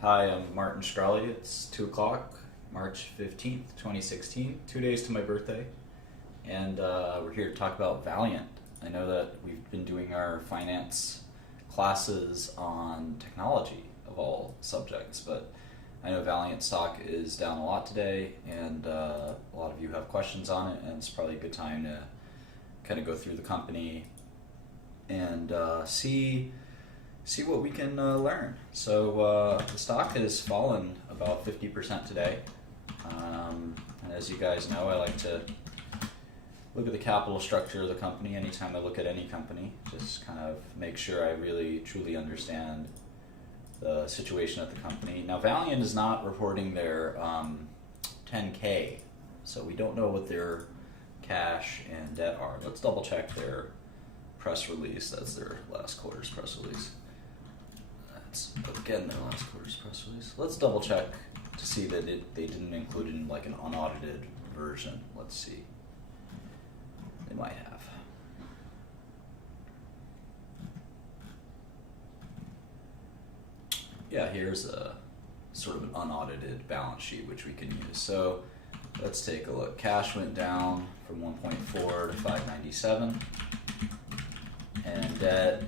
Hi, I'm Martin Shkreli. It's 2 o'clock, March 15th, 2016, 2 days to my birthday. And we're here to talk about Valiant. I know that we've been doing our finance classes on technology of all subjects, but I know Valiant stock is down a lot today, and a lot of you have questions on it, and it's probably a good time to kind of go through the company and see what we can learn. So the stock has fallen about 50% today. And as you guys know, I like to look at the capital structure of the company anytime I look at any company. Just kind of make sure I really truly understand the situation at the company. Now, Valiant is not reporting their 10K, so we don't know what their cash and debt are. Let's double check their press release. That's their last quarter's press release. That's again their last quarter's press release. Let's double check to see that they didn't include it in like an unaudited version. Let's see. They might have. Yeah, here's a sort of an unaudited balance sheet which we can use. So let's take a look. Cash went down from 1.4 to 597, and debt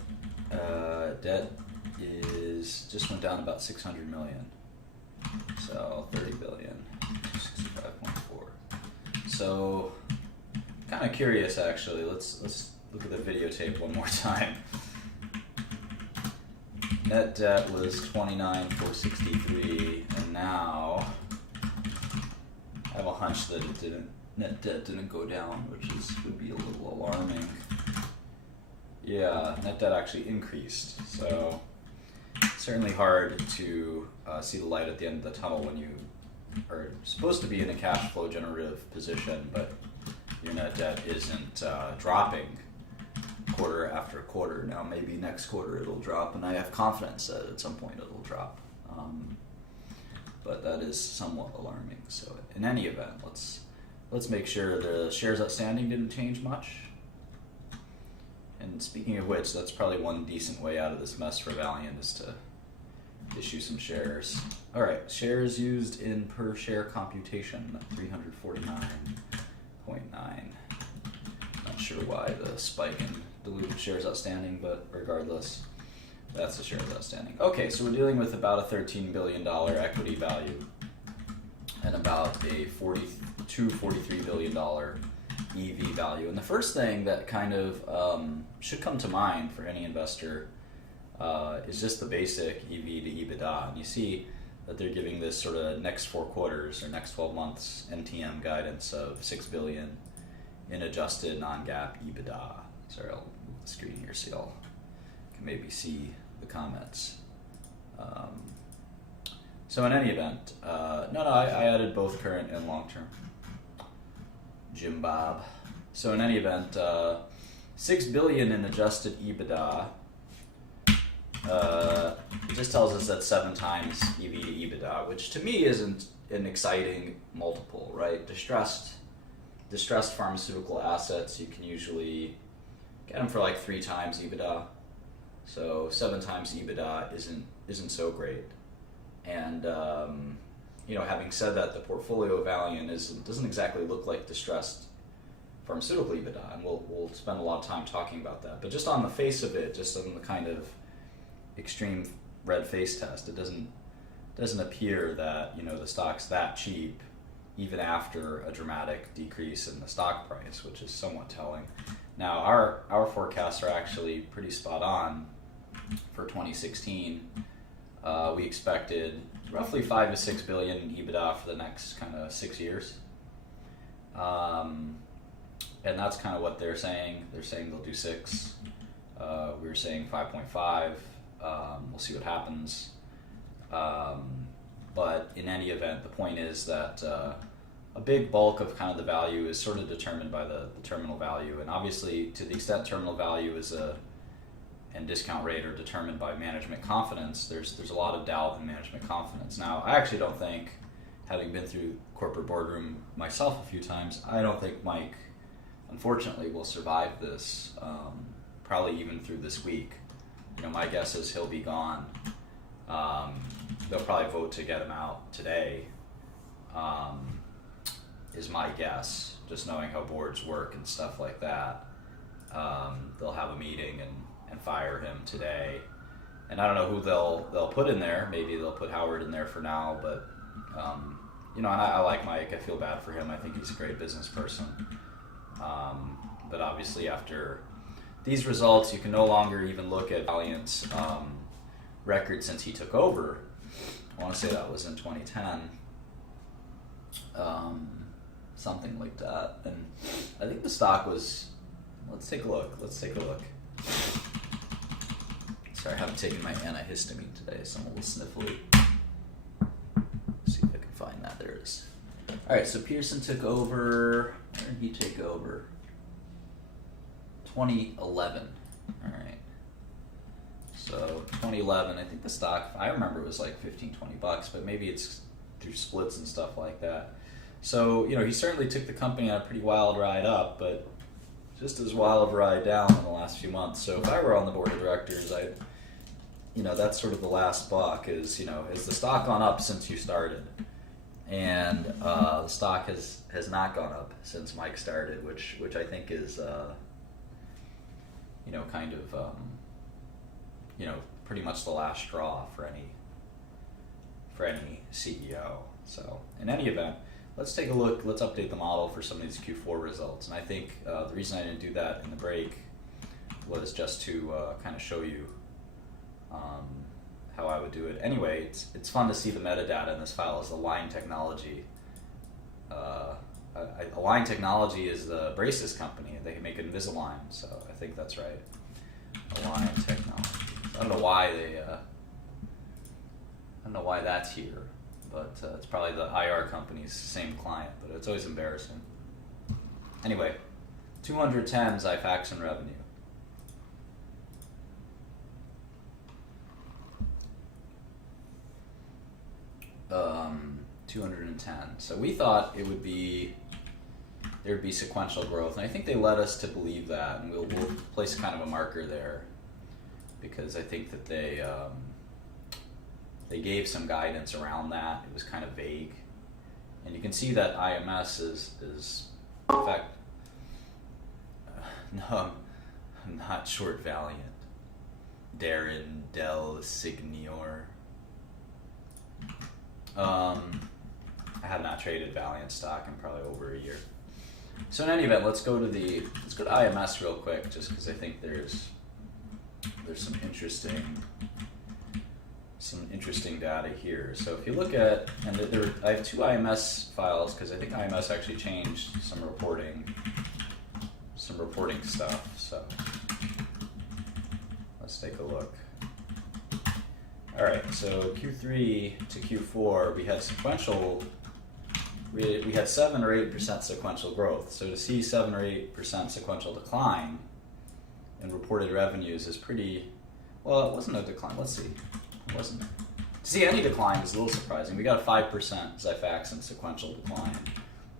is just went down about 600 million. So 30 billion, 65.4. So kind of curious actually. Let's look at the videotape one more time. Net debt was 29,463, and now I have a hunch that net debt didn't go down, which would be a little alarming. Yeah, net debt actually increased. So certainly hard to see the light at the end of the tunnel when you are supposed to be in a cash flow generative position, but your net debt isn't dropping quarter after quarter. Now maybe next quarter it'll drop, and I have confidence that at some point it'll drop. But that is somewhat alarming. So in any event, let's make sure the shares outstanding didn't change much. And speaking of which, that's probably one decent way out of this mess for Valiant is to issue some shares. All right, shares used in per share computation, 349.9. Not sure why the spike in diluted shares outstanding, but regardless, that's the shares outstanding. Okay, so we're dealing with about a $13 billion equity value and about a $43 billion EV value. And the first thing that kind of should come to mind for any investor is just the basic EV to EBITDA. And you see that they're giving this sort of next 4 quarters or next 12 months NTM guidance of $6 billion in adjusted non-GAAP EBITDA. Sorry, I'll move the screen here so y'all can maybe see the comments. So in any event, I added both current and long-term. Jim Bob. So in any event, $6 billion in adjusted EBITDA. It just tells us that 7 times EV to EBITDA, which to me isn't an exciting multiple, right? Distressed pharmaceutical assets, you can usually get them for like 3 times EBITDA. So 7 times EBITDA isn't so great. And having said that, the portfolio of Valiant doesn't exactly look like distressed pharmaceutical EBITDA, and we'll spend a lot of time talking about that. But just on the face of it, just on the kind of extreme red face test, it doesn't appear that the stock's that cheap, even after a dramatic decrease in the stock price, which is somewhat telling. Now our forecasts are actually pretty spot on for 2016. We expected roughly 5 to 6 billion in EBITDA for the next kind of 6 years. And that's kind of what they're saying. They're saying they'll do 6. We were saying 5.5. We'll see what happens. But in any event, the point is that a big bulk of kind of the value is sort of determined by the terminal value. And obviously, to the extent terminal value and discount rate are determined by management confidence, there's a lot of doubt in management confidence. Now, I actually don't think, having been through corporate boardroom myself a few times, I don't think Mike, unfortunately, will survive this, probably even through this week. My guess is he'll be gone they'll probably vote to get him out today. Is my guess, just knowing how boards work and stuff like that. They'll have a meeting and fire him today. And I don't know who they'll put in there. Maybe they'll put Howard in there for now, but and I like Mike. I feel bad for him. I think he's a great business person. But obviously after these results, you can no longer even look at Valiant's record since he took over. I want to say that was in 2010. Something like that. And I think the stock was, let's take a look. Sorry, I haven't taken my antihistamine today, so I'm a little sniffly. See if I can find that. There it is. Alright, so Pearson took over, where did he take over? 2011. Alright. So 2011, I think the stock, I remember it was like $15, $20, but maybe it's through splits and stuff like that. So, he certainly took the company on a pretty wild ride up, but just as wild of a ride down in the last few months. So if I were on the board of directors, that's sort of the last buck is the stock gone up since you started? And the stock has not gone up since Mike started, which I think is, pretty much the last straw for any CEO. So in any event, let's take a look. Let's update the model for some of these Q4 results. And I think the reason I didn't do that in the break was just to kind of show you how I would do it. Anyway, it's fun to see the metadata in this file as Align Technology. Align Technology is the braces company. They make Invisalign, so I think that's right. Align Technology. I don't know why that's here, but it's probably the IR company's same client, but it's always embarrassing. Anyway, 210 Xifaxan revenue. Um, 210. So we thought there'd be sequential growth, and I think they led us to believe that, and we'll place kind of a marker there, because I think that they gave some guidance around that. It was kind of vague, and you can see that IMS is in fact no, I'm not short Valiant. Darren Del Signor. I have not traded Valiant stock in probably over a year. So in any event, let's go to IMS real quick, just because I think there's some interesting data here. So if you look at, and I have two IMS files because I think IMS actually changed some reporting stuff. So let's take a look. All right, so Q3 to Q4, we had 7 or 8% sequential growth. So to see 7 or 8% sequential decline in reported revenues is pretty, well, it wasn't a decline. Let's see. It wasn't. To see any decline is a little surprising. We got a 5% Xifaxan sequential decline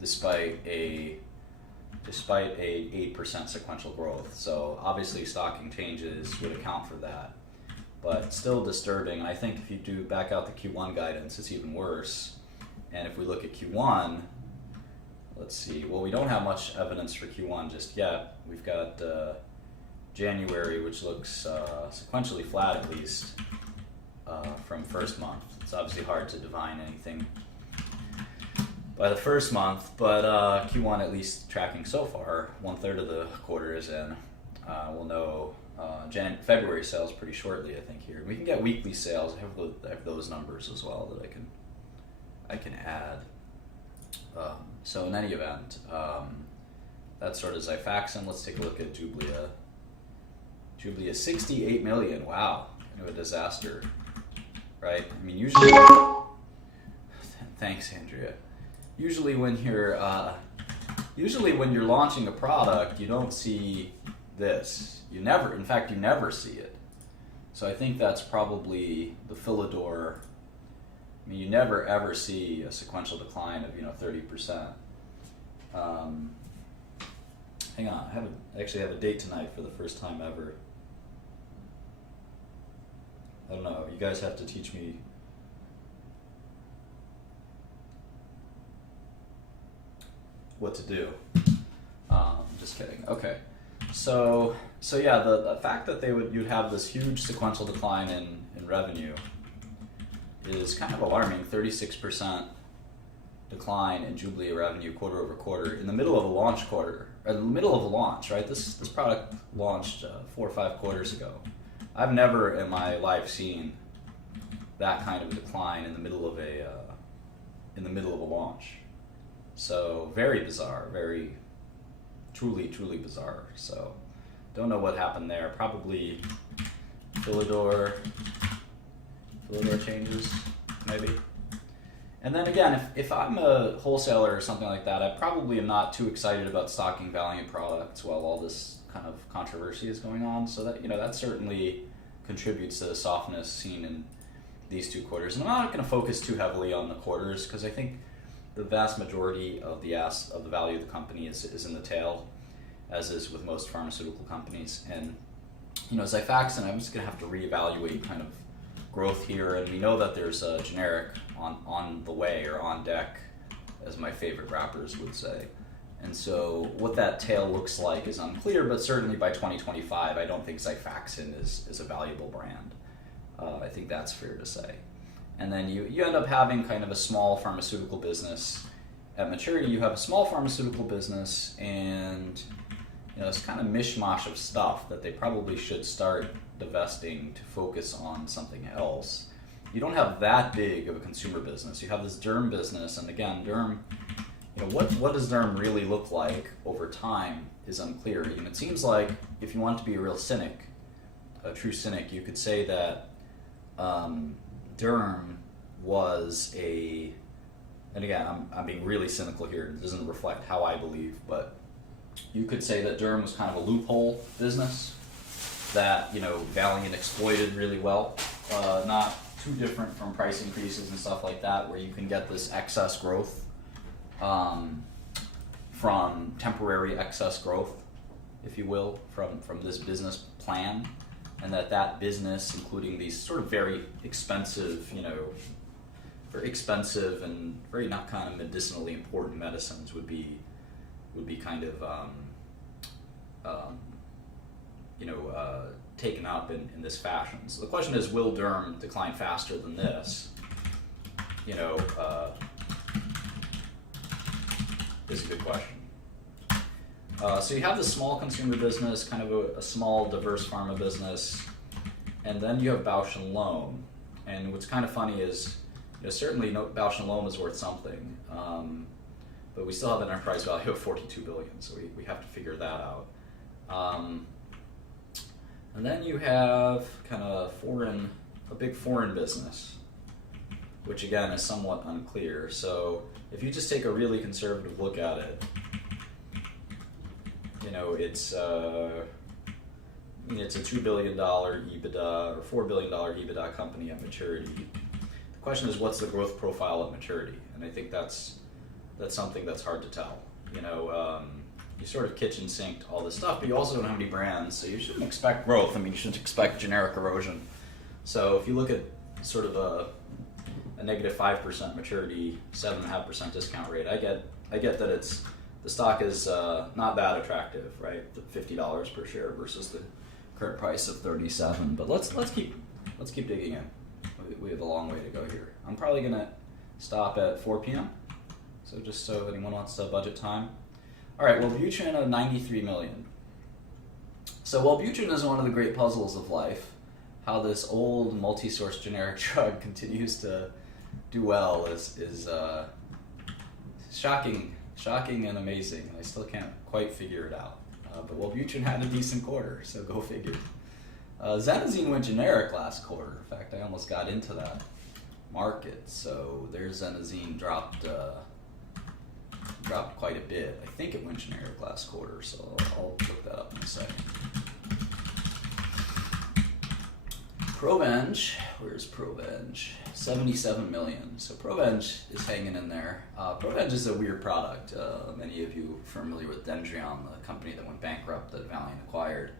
despite a 8% sequential growth. So obviously stocking changes would account for that, but still disturbing. And I think if you do back out the Q1 guidance, it's even worse. And if we look at Q1, let's see. Well, we don't have much evidence for Q1 just yet. We've got January, which looks sequentially flat at least from first month. It's obviously hard to divine anything by the first month, but Q1 at least tracking so far. 1/3 of the quarter is in. We'll know February sales pretty shortly, I think. Here we can get weekly sales. I have those numbers as well that I can add. So in any event, that's sort of Xifaxan. Let's take a look at Jublia. Jublia, 68 million. Wow, kind of a disaster, right? I mean, usually. Thanks, Andrea. Usually when you're launching a product, you don't see this. You never see it. So I think that's probably the Philidor. I mean, you never ever see a sequential decline of 30%. Hang on, I actually have a date tonight for the first time ever. I don't know. You guys have to teach me what to do. Just kidding. Okay, so yeah, the fact that you'd have this huge sequential decline in revenue is kind of alarming. 36% decline in Jubilee revenue quarter over quarter in the middle of a launch quarter, or in the middle of a launch, right? This product launched 4 or 5 quarters ago. I've never in my life seen that kind of a decline in the middle of a launch. So very bizarre, very truly bizarre. So don't know what happened there. Probably Philidor changes, maybe. And then again, if I'm a wholesaler or something like that, I probably am not too excited about stocking Valiant products while all this kind of controversy is going on. So that, that certainly contributes to the softness seen in these 2 quarters. And I'm not going to focus too heavily on the quarters because I think the vast majority of the value of the company is in the tail, as is with most pharmaceutical companies. And as Xifaxan, I'm just going to have to reevaluate kind of growth here, and we know that there's a generic on the way, or on deck, as my favorite rappers would say. And so what that tail looks like is unclear, but certainly by 2025, I don't think Xifaxan is a valuable brand. I think that's fair to say. And then you end up having kind of a small pharmaceutical business. At maturity, you have a small pharmaceutical business, and it's kind of mishmash of stuff that they probably should start divesting to focus on something else. You don't have that big of a consumer business. You have this derm business, and again, derm, what does derm really look like over time is unclear. It seems like if you want to be a real cynic, a true cynic, you could say that derm was and again, I'm being really cynical here, it doesn't reflect how I believe, but you could say that derm was kind of a loophole business that Valiant exploited really well. Not too different from price increases and stuff like that, where you can get this excess growth from temporary excess growth, if you will, from this business plan, and that business, including these sort of very expensive, and very not kind of medicinally important medicines would be kind of taken up in this fashion. So the question is, will derm decline faster than this? Is a good question. So you have this small consumer business, kind of a small diverse pharma business, and then you have Bausch & Lomb. And what's kind of funny is, certainly Bausch & Lomb is worth something, but we still have an enterprise value of $42 billion, so we have to figure that out. And then you have kind of a big foreign business, which again is somewhat unclear. So if you just take a really conservative look at it, it's a $2 billion EBITDA or $4 billion EBITDA company at maturity. The question is, what's the growth profile at maturity? And I think that's something that's hard to tell. You sort of kitchen sinked all this stuff, but you also don't have any brands, so you shouldn't expect growth. You shouldn't expect generic erosion. So if you look at sort of a negative 5% maturity, 7.5% discount rate, I get that the stock is not that attractive, right? $50 per share versus the current price of $37. But let's keep digging in. We have a long way to go here. I'm probably gonna stop at 4 p.m. So just so anyone wants to budget time. All right, Wellbutrin of 93 million. So Wellbutrin is one of the great puzzles of life. How this old multi-source generic drug continues to do well is shocking and amazing. I still can't quite figure it out. But Wellbutrin had a decent quarter, so go figure. Xenazine went generic last quarter. In fact, I almost got into that market. So their Xenazine dropped quite a bit. I think it went generic last quarter, so I'll look that up in a second. Provenge, where's Provenge? 77 million. So Provenge is hanging in there. Provenge is a weird product. Many of you are familiar with Dendreon, the company that went bankrupt that Valiant acquired.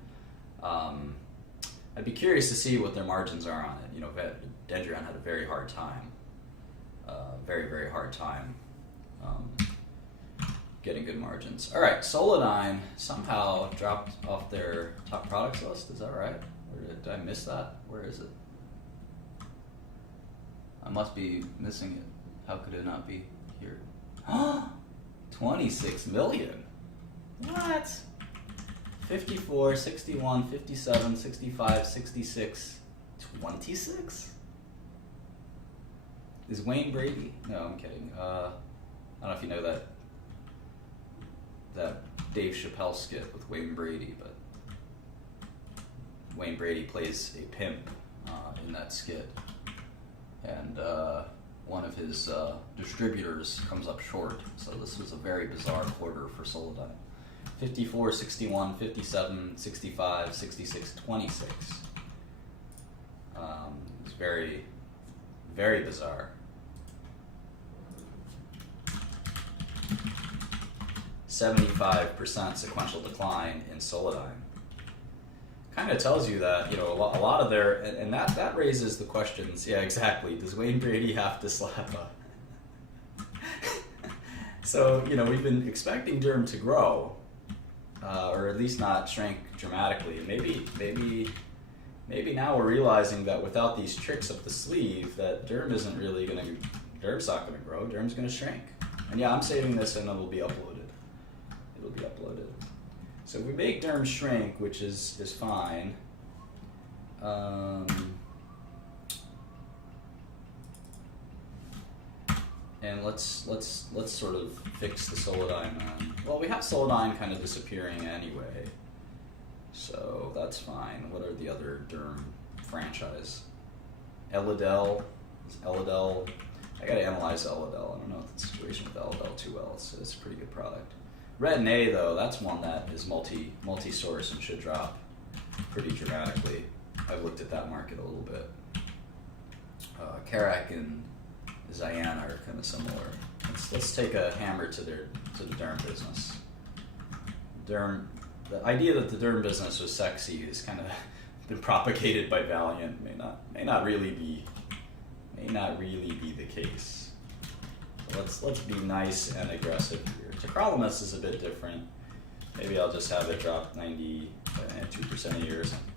I'd be curious to see what their margins are on it. Dendreon had a very hard time. Very, very hard time getting good margins. All right, Solidyne somehow dropped off their top products list. Is that right? Or did I miss that? Where is it? I must be missing it. How could it not be here? 26 million. What? 54, 61, 57, 65, 66, 26? Is Wayne Brady? No, I'm kidding. I don't know if you know that Dave Chappelle skit with Wayne Brady, but Wayne Brady plays a pimp in that skit, and one of his distributors comes up short. So this was a very bizarre quarter for Solidyne. 54, 61, 57, 65, 66, 26. It's very, very bizarre. 75% sequential decline in Solidyne. Kind of tells you that, you know, a lot of their, and that raises the questions. Yeah, exactly. Does Wayne Brady have to slap a? So, you know, we've been expecting Derm to grow, or at least not shrink dramatically. Maybe now we're realizing that without these tricks up the sleeve, that Derm isn't really Derm's not gonna grow. Derm's gonna shrink. And yeah, I'm saving this, and it'll be uploaded. It'll be uploaded. So if we make Derm shrink, which is fine. And let's sort of fix the Solidyne. Well, we have Solidyne kind of disappearing anyway, so that's fine. What are the other Derm franchise? Elidel. Is Elidel? I gotta analyze Elidel. I don't know the situation with Elidel too well. It's a pretty good product. Retin-A though, that's one that is multi-source and should drop pretty dramatically. I've looked at that market a little bit. Carac and Zian are kind of similar. Let's take a hammer to the Derm business. The idea that the Derm business was sexy is kind of been propagated by Valiant. May not really be the case. So let's be nice and aggressive here. Tacrolimus is a bit different. Maybe I'll just have it drop 92% a year or something.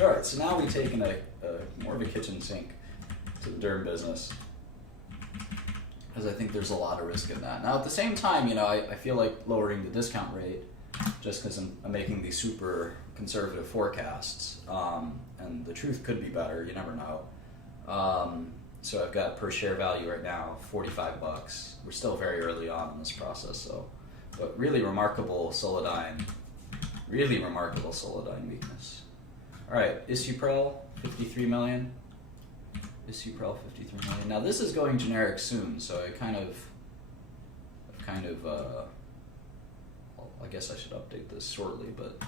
All right, so now we've taken a more of a kitchen sink to the Derm business, because I think there's a lot of risk in that. Now at the same time, you know, I feel like lowering the discount rate just because I'm making these super conservative forecasts, and the truth could be better. You never know. So I've got per share value right now $45. We're still very early on in this process, so but really remarkable Solidyne weakness. All right, Isuprel 53 million. Isuprel 53 million. Now this is going generic soon, so I guess I should update this shortly, but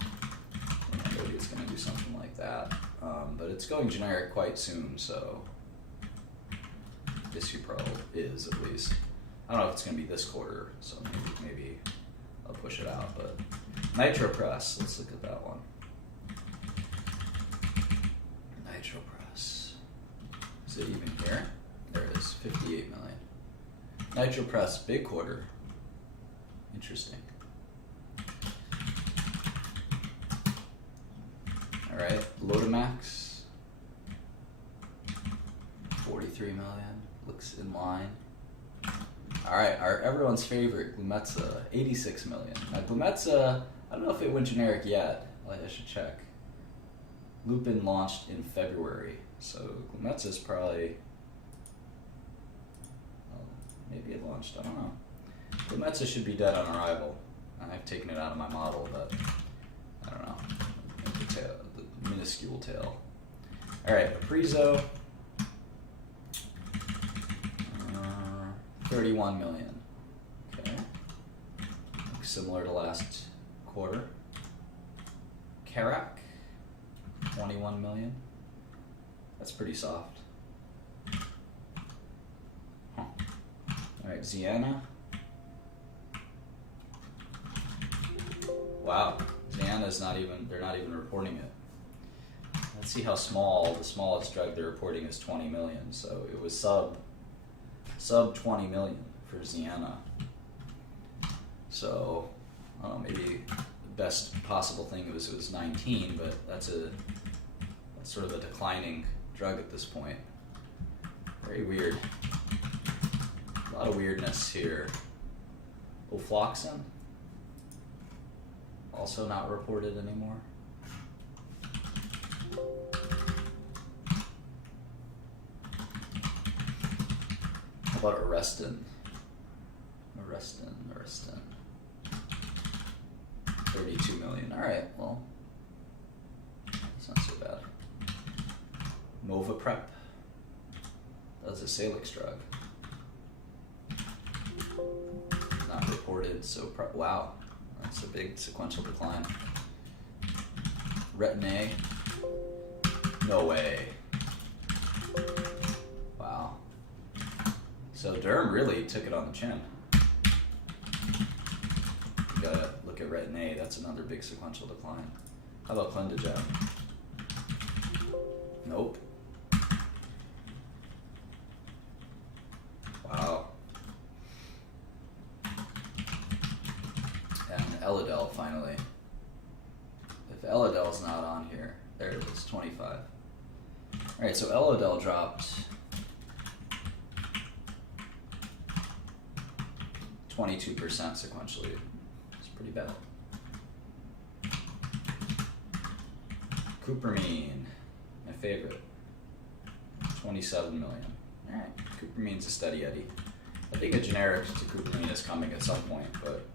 maybe it's going to do something like that. But it's going generic quite soon, so. Isuprel is, at least. I don't know if it's going to be this quarter, so maybe I'll push it out. But NitroPress, let's look at that one. NitroPress. Is it even here? There it is, 58 million. NitroPress, big quarter. Interesting. All right, Lotamax, 43 million. Looks in line. All right, everyone's favorite, Glumetza, 86 million. Now Glumetza, I don't know if it went generic yet. I should check. Lupin launched in February, so Glumetza is probably, well, maybe it launched, I don't know. Glumetza should be dead on arrival. I've taken it out of my model, but I don't know. The minuscule tail. All right, Aprizo. 31 million. Okay. Looks similar to last quarter. Carac, 21 million. That's pretty soft. Huh. All right, Ziana. Wow, Ziana's they're not even reporting it. Let's see how small. The smallest drug they're reporting is 20 million, so it was sub 20 million for Ziana. So, I don't know, maybe the best possible thing was it was 19, but that's sort of a declining drug at this point. Very weird. A lot of weirdness here. Ofloxacin, also not reported anymore. How about Arestin? Arestin. 32 million. Alright, well, that's not so bad. Movaprep. That's a Salix drug. Not reported, so wow, that's a big sequential decline. Retin-A. No way. Wow. So Derm really took it on the chin. You gotta look at Retin-A, that's another big sequential decline. How about Clendigem? Nope. Wow. And Elidel finally. If Elidel's not on here, there it is, 25. Alright, so Elidel dropped 22% sequentially. It's pretty bad. Cupramine, my favorite. 27 million. Alright, Cupramine's a steady Eddie. I think a generic to Cupramine is coming at some point, but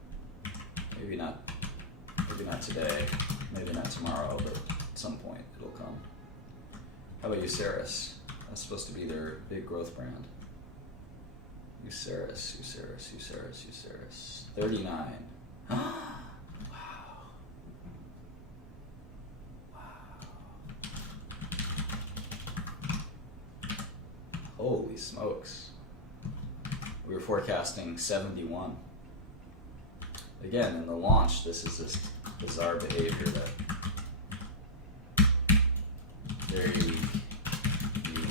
maybe not today, maybe not tomorrow, but at some point it'll come. How about Uceris? That's supposed to be their big growth brand. Uceris. 39. Wow. Holy smokes. We were forecasting 71. Again, in the launch, this is this bizarre behavior that very new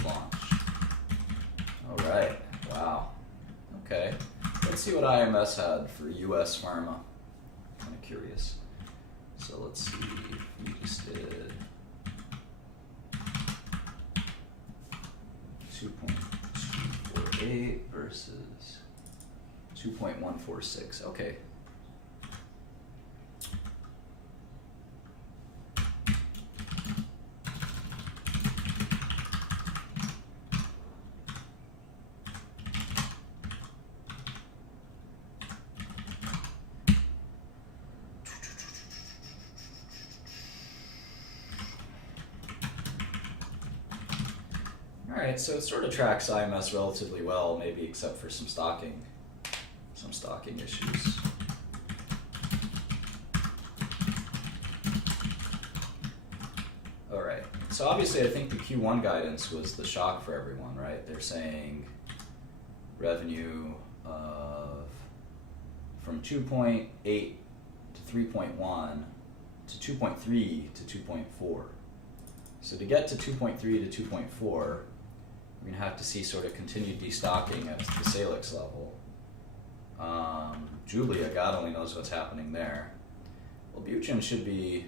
launch. Alright, wow. Okay, let's see what IMS had for US Pharma. Kind of curious. So let's see, we just did 2.248 versus 2.146. Okay. Alright, so it sort of tracks IMS relatively well, maybe except for some stocking issues. Alright, so obviously I think the Q1 guidance was the shock for everyone, right? They're saying revenue of from 2.8 to 3.1 to 2.3 to 2.4. So to get to 2.3 to 2.4, we're going to have to see sort of continued destocking at the Salix level. Julia, God only knows what's happening there. Wellbutrin should be,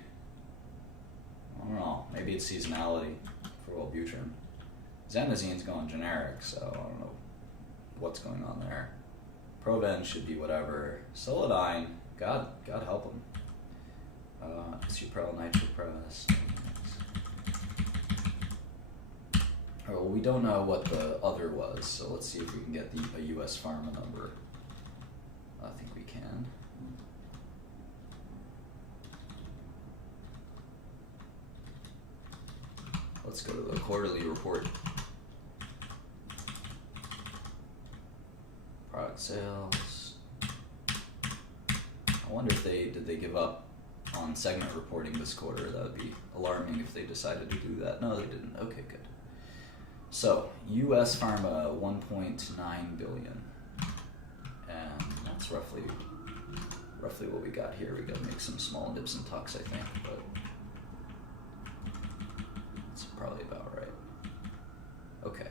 I don't know, maybe it's seasonality for Wellbutrin. Xanazine's going generic, so I don't know what's going on there. Proven should be whatever. Solodine, God help him. Suprel, Nitropres. Well, we don't know what the other was, so let's see if we can get a US Pharma number. I think we can. Let's go to the quarterly report. Product sales. I wonder if did they give up on segment reporting this quarter? That would be alarming if they decided to do that. No, they didn't. Okay, good. So, US Pharma, 1.9 billion. And that's roughly what we got here. We gotta make some small nips and tucks, I think, but that's probably about right. Okay.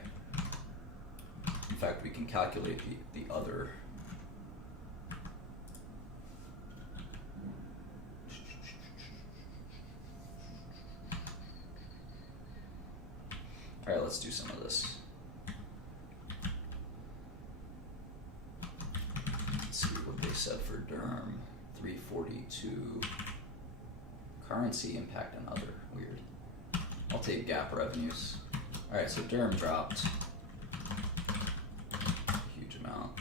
In fact, we can calculate the other All right, let's do some of this. Let's see what they said for Derm. 342. Currency impact and other. Weird. I'll take GAAP revenues. All right, so Derm dropped a huge amount.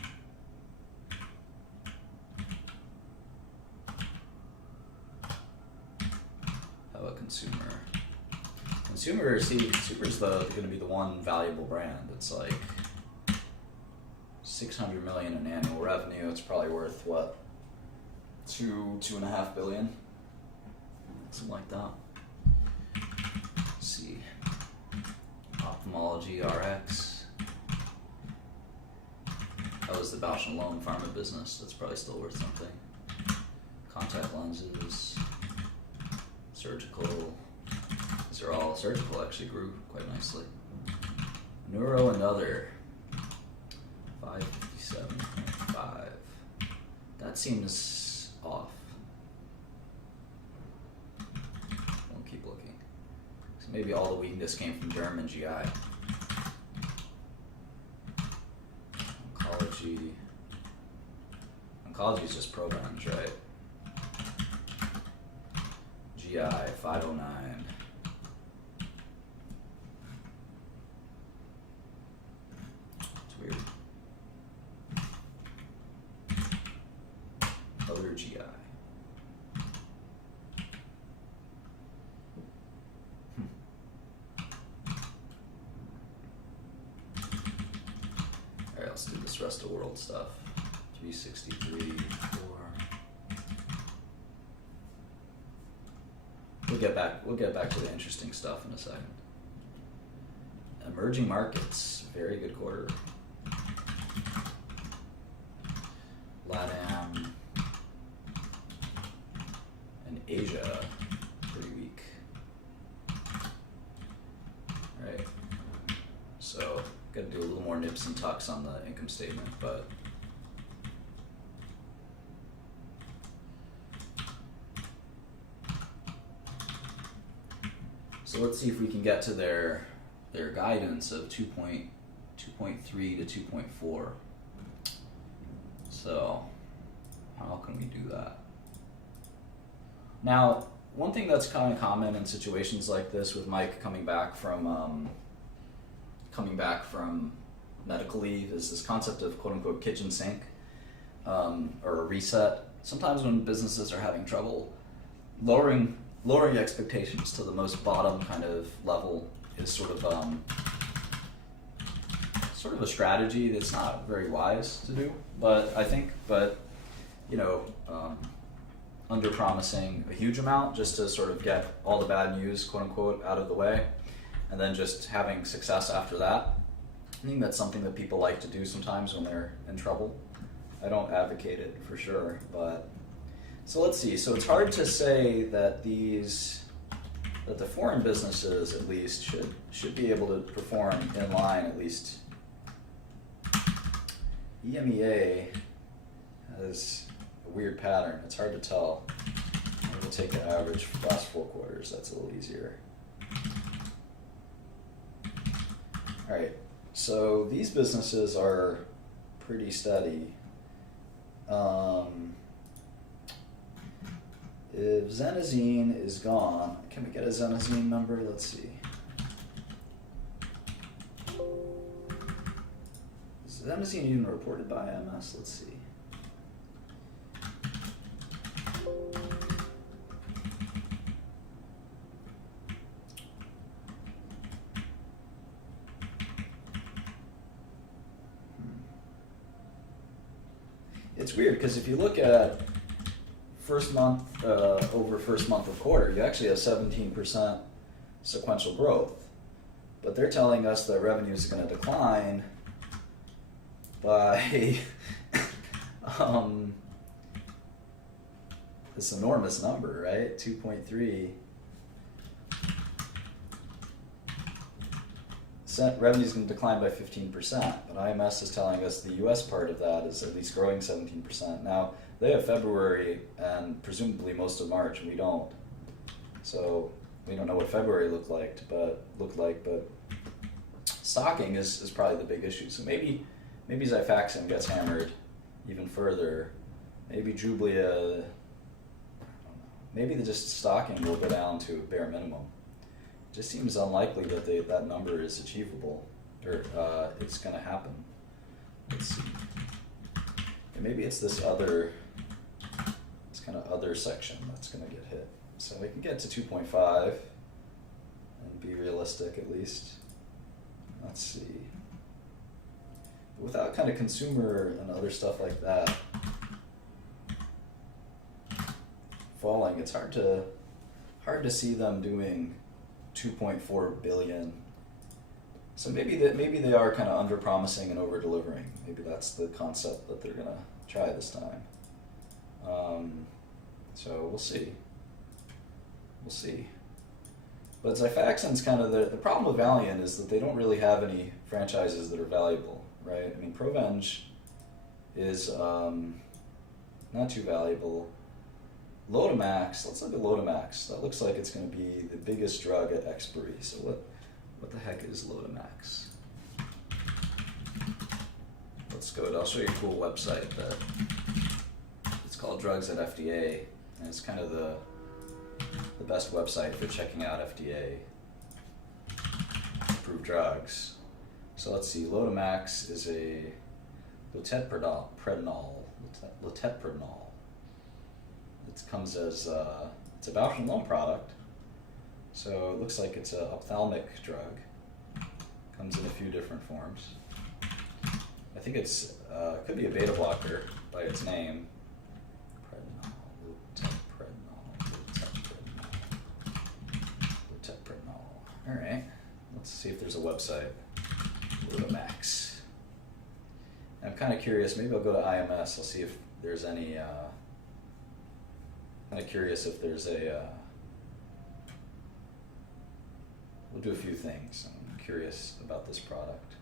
How about consumer? Consumer's going to be the one valuable brand. It's like $600 million in annual revenue. It's probably worth what, $2.5 billion, something like that. Let's see, ophthalmology, RX. That was the Bausch & Lomb pharma business. That's probably still worth something. Contact lenses, surgical. These are all surgical. Actually grew quite nicely. Neuro and other. 557.5. That seems off. We'll keep looking. So maybe all the weakness came from Derm and GI. Oncology. Oncology is just programs, right? GI 509. It's weird. Other GI. Alright, let's do this rest of world stuff. 363, 4. We'll get back to the interesting stuff in a second. Emerging markets, very good quarter. LATAM and Asia, pretty weak. Right. So, gotta do a little more nips and tucks on the income statement, but so let's see if we can get to their guidance of 2.3 to 2.4. So how can we do that? Now, one thing that's kind of common in situations like this, with Mike coming back from medical leave, is this concept of quote unquote kitchen sink, or a reset. Sometimes when businesses are having trouble, lowering expectations to the most bottom kind of level is sort of a strategy that's not very wise to do. But under promising a huge amount just to sort of get all the bad news, quote unquote, out of the way, and then just having success after that. I think that's something that people like to do sometimes when they're in trouble. I don't advocate it for sure, but so let's see. So it's hard to say that the foreign businesses at least should be able to perform in line at least. EMEA has a weird pattern. It's hard to tell. We'll take the average for the last 4 quarters. That's a little easier. All right. So these businesses are pretty steady. If Zenazine is gone, can we get a Zenazine number? Let's see. Is Zenazine even reported by IMS? Let's see. It's weird because if you look at first month over first month of quarter, you actually have 17% sequential growth. But they're telling us that revenues are going to decline by this enormous number, right? 2.3. Revenue is going to decline by 15%, but IMS is telling us the US part of that is at least growing 17%. Now, they have February and presumably most of March, and we don't. So we don't know what February looked like, but stocking is probably the big issue. So maybe Xifaxan gets hammered even further. Maybe Jublia, maybe the just stocking will go down to a bare minimum. It just seems unlikely that that number is achievable, or it's going to happen. Let's see. And maybe it's this kind of other section that's going to get hit. So we can get to 2.5 and be realistic at least. Let's see. Without kind of consumer and other stuff like that falling, it's hard to see them doing 2.4 billion. So maybe they are kind of under promising and over delivering. Maybe that's the concept that they're gonna try this time. So we'll see. But Xifaxan's kind of the problem with Valiant is that they don't really have any franchises that are valuable, right? I mean, Provenge is not too valuable. Lotamax, let's look at Lotamax. That looks like it's going to be the biggest drug at expiry. So what the heck is Lotamax? Let's go. I'll show you a cool website that it's called Drugs at FDA, and it's kind of the best website for checking out FDA approved drugs. So let's see. Lotamax is a loteprednol. It comes as it's a Bausch & Lomb product, so it looks like it's an ophthalmic drug. Comes in a few different forms. I think it's could be a beta blocker by its name. Loteprednol. All right, let's see if there's a website. Lotamax. I'm kind of curious. Maybe I'll go to IMS. I'll see if there's any. Kind of curious if there's we'll do a few things. I'm curious about this product.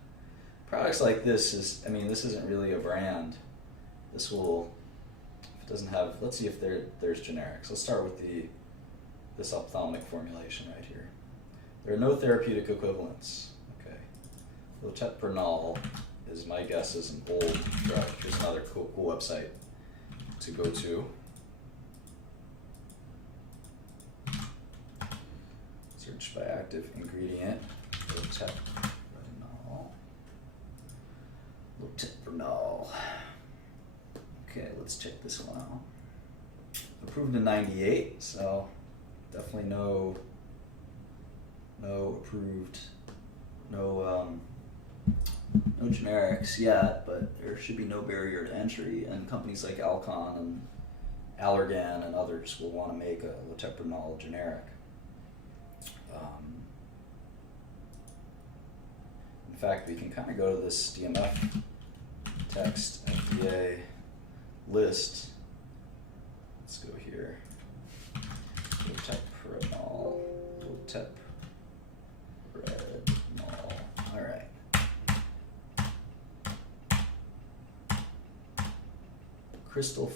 Products like this this isn't really a brand. If it doesn't have, let's see if there's generics. Let's start with this ophthalmic formulation right here. There are no therapeutic equivalents. Okay. Loteprednol is, my guess, is an old drug. Here's another cool website to go to. Search by active ingredient. Loteprednol. Okay, let's check this one out. Approved in '98, so definitely no approved, no generics yet, but there should be no barrier to entry, and companies like Alcon and Allergan and others will want to make a Loteprednol generic. In fact, we can kind of go to this DMF text FDA list. Let's go here. Loteprednol. All right. Crystal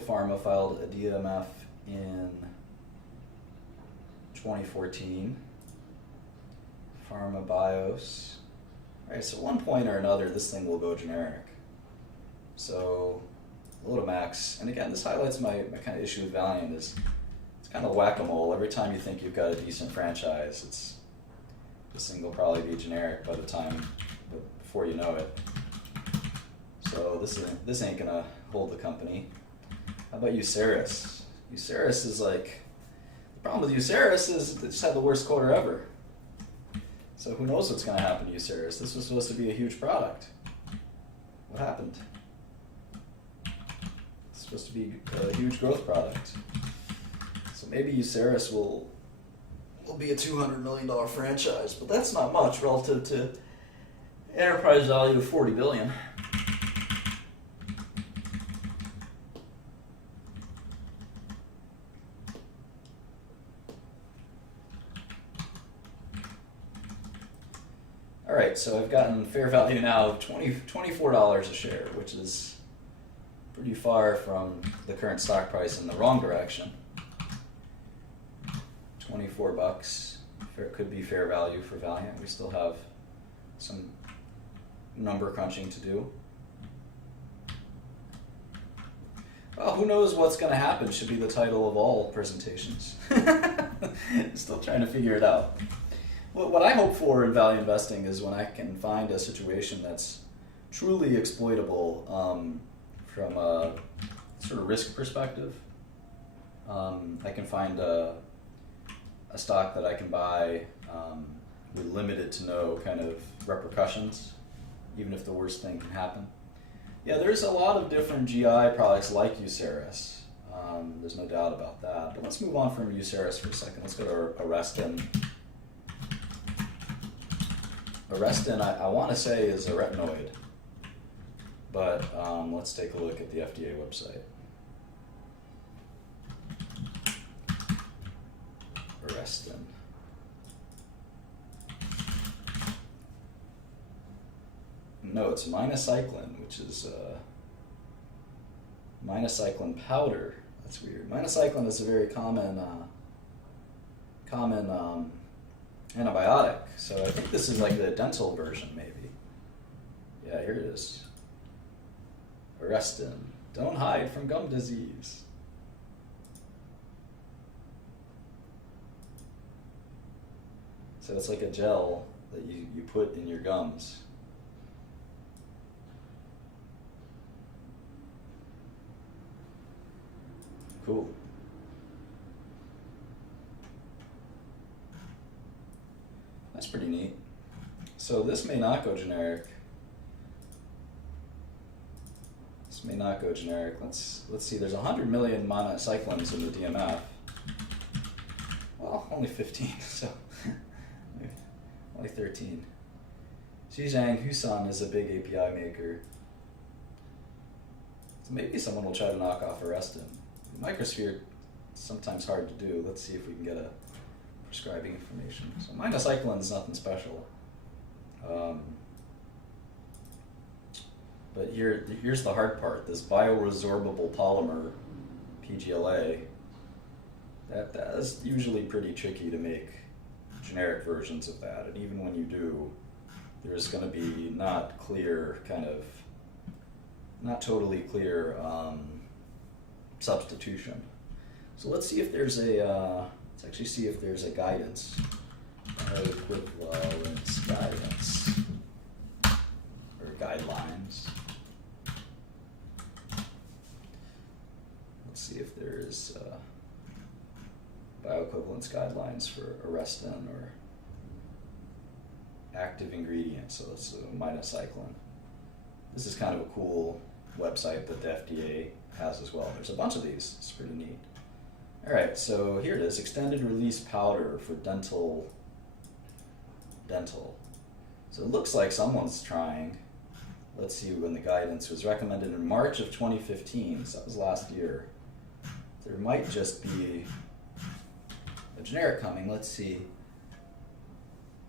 Pharma filed a DMF in 2014. Pharma Bios. All right, so at one point or another, this thing will go generic. So Lotamax, and again, this highlights my kind of issue with Valiant is it's kind of whack-a-mole. Every time you think you've got a decent franchise, this thing will probably be generic by the time, before you know it. So this ain't gonna hold the company. How about Uceris? Uceris is like, the problem with Uceris is it just had the worst quarter ever. So who knows what's going to happen to Uceris? This was supposed to be a huge product. What happened? It's supposed to be a huge growth product. So maybe Uceris will be a $200 million franchise, but that's not much relative to enterprise value of $40 billion. All right, so I've gotten fair value now of $24 a share, which is pretty far from the current stock price in the wrong direction. $24 could be fair value for Valiant. We still have some number crunching to do. Well, who knows what's going to happen should be the title of all presentations. Still trying to figure it out. What I hope for in value investing is when I can find a situation that's truly exploitable from a sort of risk perspective. I can find a stock that I can buy with limited to no kind of repercussions, even if the worst thing can happen. Yeah, there's a lot of different GI products like Uceris. There's no doubt about that. But let's move on from Uceris for a second. Let's go to Arestin. Arestin, I want to say, is a retinoid. But let's take a look at the FDA website. Arestin. No, it's minocycline, which is minocycline powder. That's weird. Minocycline is a very common antibiotic. So I think this is like the dental version, maybe. Yeah, here it is. Arestin. Don't hide from gum disease. So it's like a gel that you put in your gums. Cool. That's pretty neat. So this may not go generic. This may not go generic. Let's see. There's 100 million minocyclines in the DMF. Well, only 15. So only 13. Zhejiang Husan is a big API maker. So maybe someone will try to knock off Arestin. Microsphere is sometimes hard to do. Let's see if we can get a prescribing information. So minocycline is nothing special. But here's the hard part. This bioresorbable polymer, PGLA, that is usually pretty tricky to make generic versions of that. And even when you do, there's going to be not totally clear substitution. So let's see if there's let's actually see if there's a guidance, equivalence guidance, or guidelines. Let's see if there's bioequivalence guidelines for Arestin or active ingredients. So that's minocycline. This is kind of a cool website that the FDA has as well. There's a bunch of these. It's pretty neat. All right, so here it is, extended release powder for dental. So it looks like someone's trying. Let's see when the guidance was recommended in March of 2015, so that was last year. There might just be a generic coming. Let's see.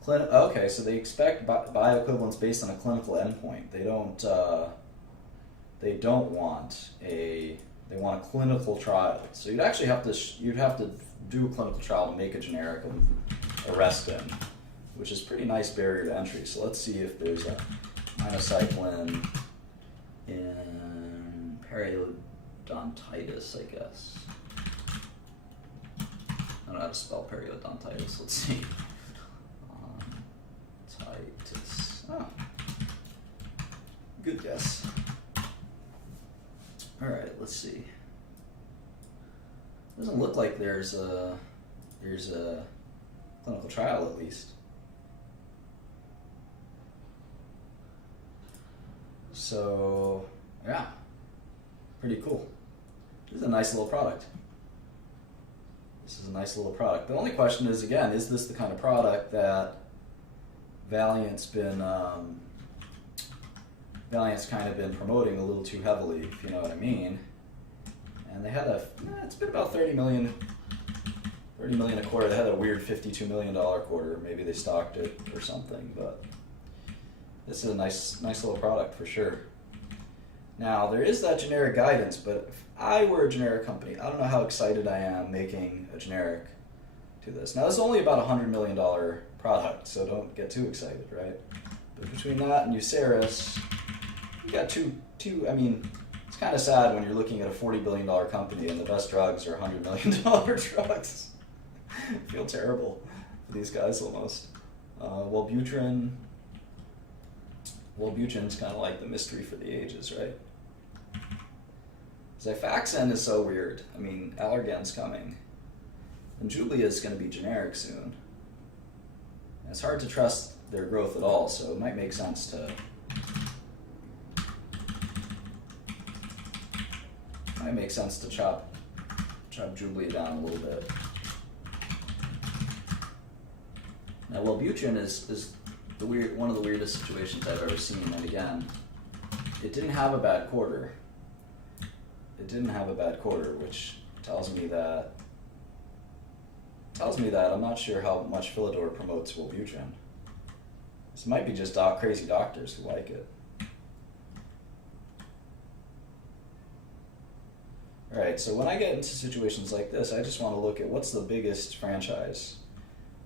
Okay, so they expect bioequivalence based on a clinical endpoint. They want a clinical trial. So you'd actually have to do a clinical trial to make a generic of Arestin, which is pretty nice barrier to entry. So let's see if there's a minocycline in periodontitis, I guess. I don't know how to spell periodontitis. Let's see. Titus. Oh. Good guess. All right, let's see. Doesn't look like there's a clinical trial, at least. So yeah, pretty cool. This is a nice little product. The only question is, again, is this the kind of product that Valiant's kind of been promoting a little too heavily, if you know what I mean. And they had it's been about 30 million a quarter. They had a weird $52 million quarter. Maybe they stocked it or something, but this is a nice little product for sure. Now, there is that generic guidance, but if I were a generic company, I don't know how excited I am making a generic to this. Now, this is only about a $100 million product, so don't get too excited, right? But between that and Uceris, you got two. I mean, it's kind of sad when you're looking at a $40 billion company and the best drugs are $100 million drugs. I feel terrible for these guys almost. Wellbutrin's kind of like the mystery for the ages, right? Xifaxan is so weird. I mean, Allergan's coming. And Jublia is going to be generic soon. And it's hard to trust their growth at all, so it might make sense to chop Jublia down a little bit. Now, Wellbutrin is one of the weirdest situations I've ever seen. And again, it didn't have a bad quarter. Which tells me that I'm not sure how much Philidor promotes Wellbutrin. This might be just crazy doctors who like it. Alright, so when I get into situations like this, I just want to look at what's the biggest franchise.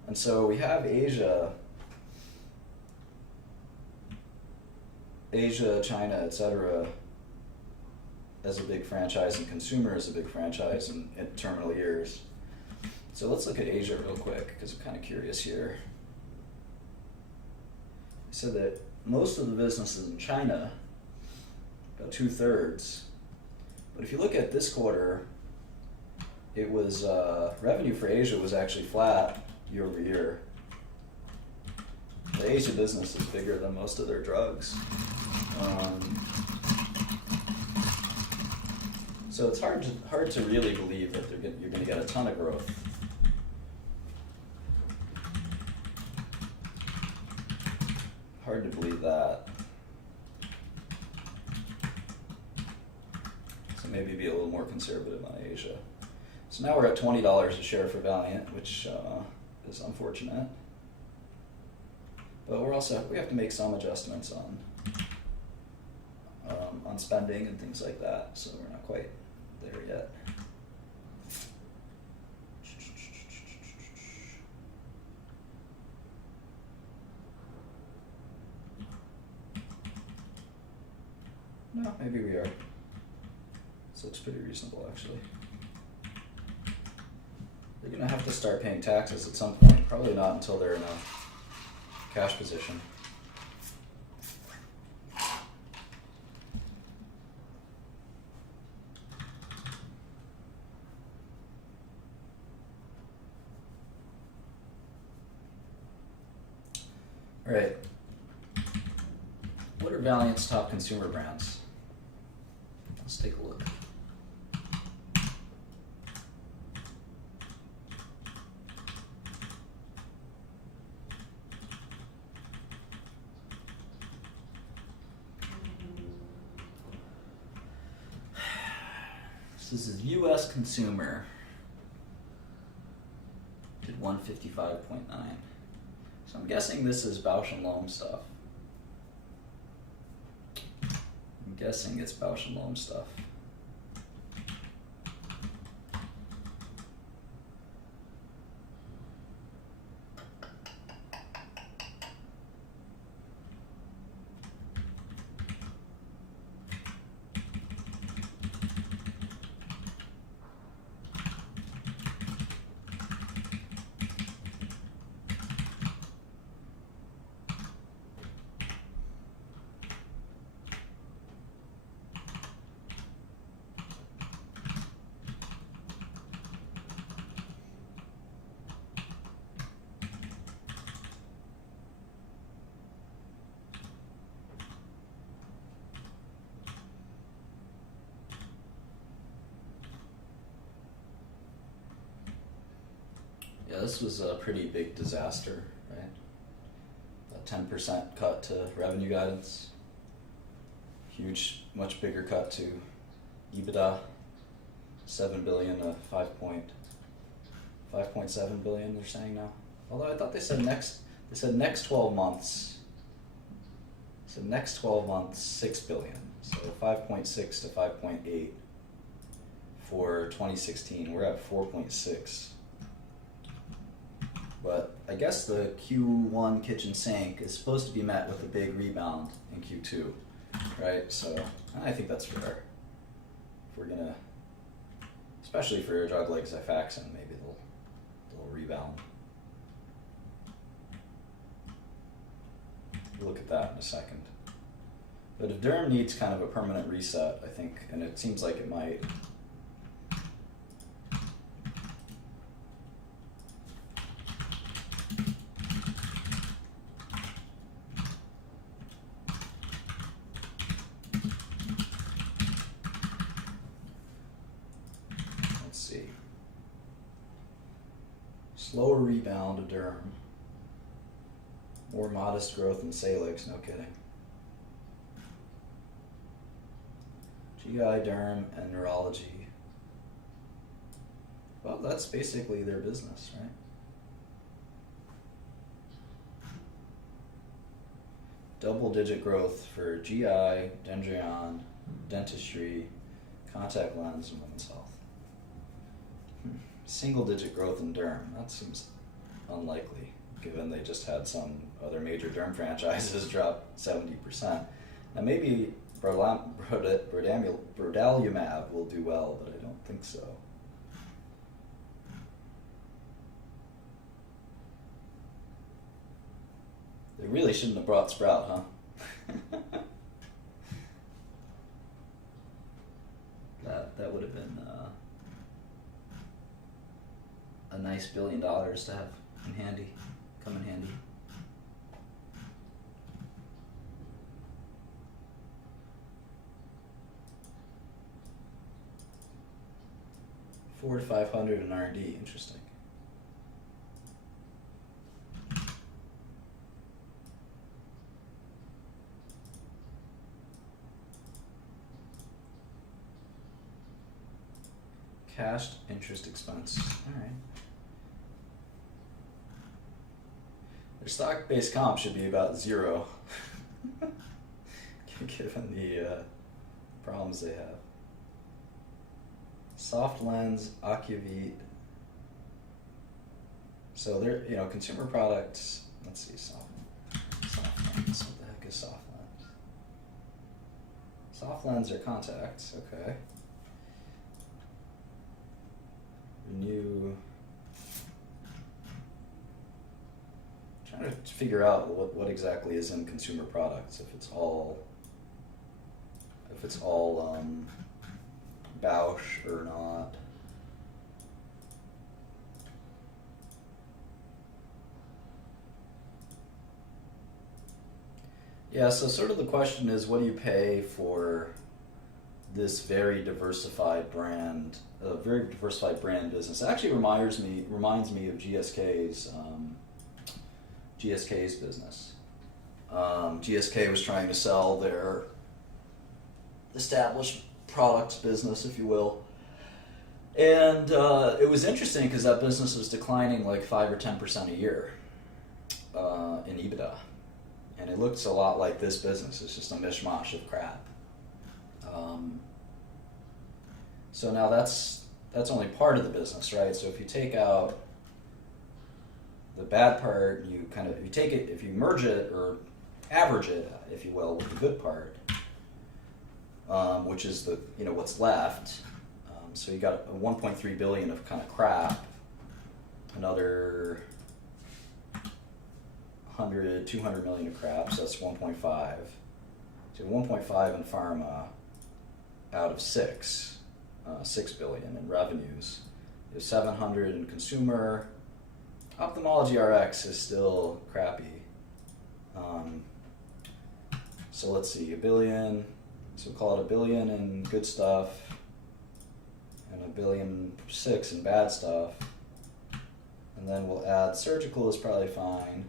And so we have Asia, China, etc. as a big franchise, and consumer as a big franchise in terminal years. So let's look at Asia real quick, because I'm kind of curious here. I said that most of the business is in China, about 2/3. But if you look at this quarter, it was revenue for Asia was actually flat year over year. The Asia business is bigger than most of their drugs. So it's hard to really believe that you're going to get a ton of growth. Hard to believe that. So maybe be a little more conservative on Asia. So now we're at $20 a share for Valiant, which is unfortunate. But we have to make some adjustments on spending and things like that. So we're not quite there yet. No, maybe we are. This looks pretty reasonable, actually. They're going to have to start paying taxes at some point. Probably not until they're in a cash position. All right. What are Valiant's top consumer brands? Let's take a look. So this is U.S. consumer. Did 155.9. So I'm guessing this is Bausch & Lomb stuff. I'm guessing it's Bausch & Lomb stuff. Yeah, this was a pretty big disaster, right? A 10% cut to revenue guidance. Huge, much bigger cut to EBITDA. 7 billion to 5.7 billion, they're saying now. Although I thought they said next 12 months. So next 12 months, 6 billion. So 5.6 to 5.8 for 2016. We're at 4.6. But I guess the Q1 kitchen sink is supposed to be met with a big rebound in Q2, right? So I think that's fair. If we're gonna, especially for a drug like Xifaxan, maybe they'll rebound. We'll look at that in a second. But if Derm needs kind of a permanent reset, I think, and it seems like it might. Let's see. Slower rebound of Derm. More modest growth in Salix, no kidding. GI, Derm, and Neurology. Well, that's basically their business, right? Double-digit growth for GI, Dendrion, Dentistry, Contact Lens, and Women's Health. Single-digit growth in Derm. That seems unlikely, given they just had some other major Derm franchises drop 70%. Now maybe Brodalumab will do well, but I don't think so. They really shouldn't have brought Sprout, huh? That would have been a nice $1 billion to have in handy, come in handy. $400 to $500 in R&D, interesting. Cash interest expense. All right. Their stock-based comp should be about 0, given the problems they have. Soft Lens, Ocuvite. So they're, consumer products. Let's see, soft lens. What the heck is soft lens? Soft lens are contacts. Okay. Renew. Trying to figure out what exactly is in consumer products. If it's all Bausch or not. Yeah, so sort of the question is, what do you pay for this very diversified brand business? It actually reminds me of GSK's business. GSK was trying to sell their established products business, if you will, and it was interesting because that business was declining like 5 or 10% a year in EBITDA, and it looks a lot like this business. It's just a mishmash of crap. So now that's only part of the business, right? So if you take out the bad part, you take it, if you merge it or average it, if you will, with the good part, which is the what's left. So you got 1.3 billion of kind of crap, another 200 million of crap, so that's 1.5. So 1.5 in pharma out of 6 billion in revenues. There's 700 in consumer. Ophthalmology RX is still crappy. So let's see, $1 billion. So we'll call it $1 billion in good stuff and $1.6 billion in bad stuff. And then we'll add surgical is probably fine.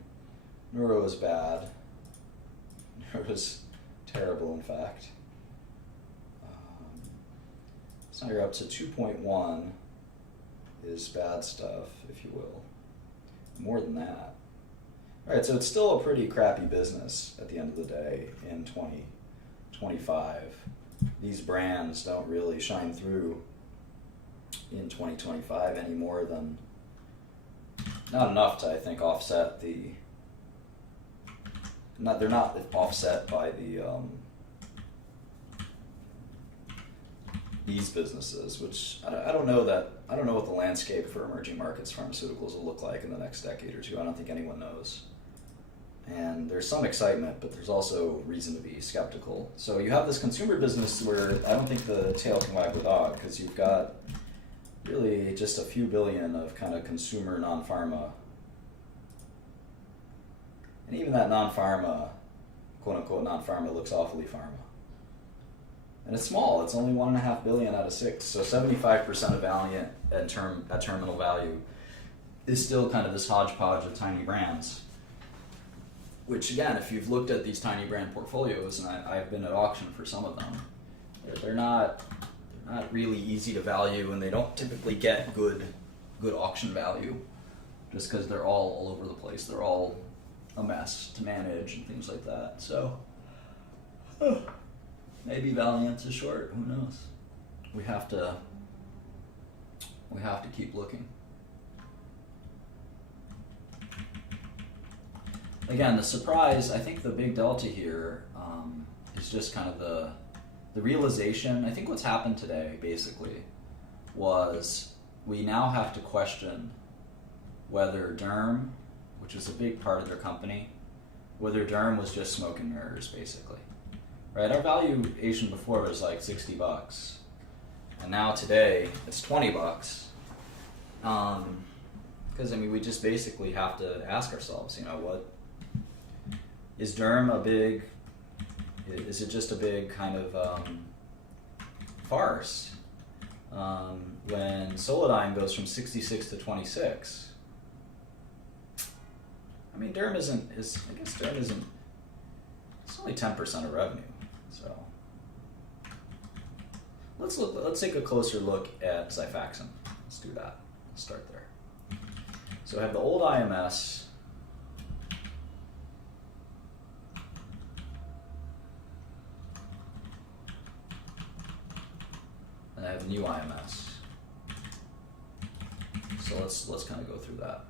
Neuro is bad. Neuro is terrible, in fact. So now you're up to 2.1 is bad stuff, if you will. More than that. All right, so it's still a pretty crappy business at the end of the day in 2025. These brands don't really shine through in 2025 any more than not enough to, I think, offset the. They're not offset by the these businesses, which I don't know what the landscape for emerging markets pharmaceuticals will look like in the next decade or two. I don't think anyone knows. And there's some excitement, but there's also reason to be skeptical. So you have this consumer business where I don't think the tail can wag the dog, because you've got really just a few billion of kind of consumer non-pharma. And even that non-pharma, quote-unquote non-pharma, looks awfully pharma. And it's small. It's only 1.5 billion out of 6. So 75% of Valiant at terminal value is still kind of this hodgepodge of tiny brands. Which, again, if you've looked at these tiny brand portfolios, and I've been at auction for some of them, they're not really easy to value, and they don't typically get good auction value, just because they're all over the place. They're all a mess to manage and things like that. So maybe Valiant's is short. Who knows? We have to keep looking. Again, the surprise, I think the big delta here is just kind of the realization. I think what's happened today, basically, was we now have to question whether Derm, which is a big part of their company, whether Derm was just smoke and mirrors, basically. Right? Our valuation before was like $60. And now today, it's $20. Because, I mean, we just basically have to ask ourselves, what is Derm is it just a big kind of farce? When Solidyne goes from 66 to 26, I mean, Derm isn't, it's only 10% of revenue, so. Let's take a closer look at Xifaxan. Let's do that, let's start there. So I have the old IMS, and I have the new IMS. So let's kind of go through that.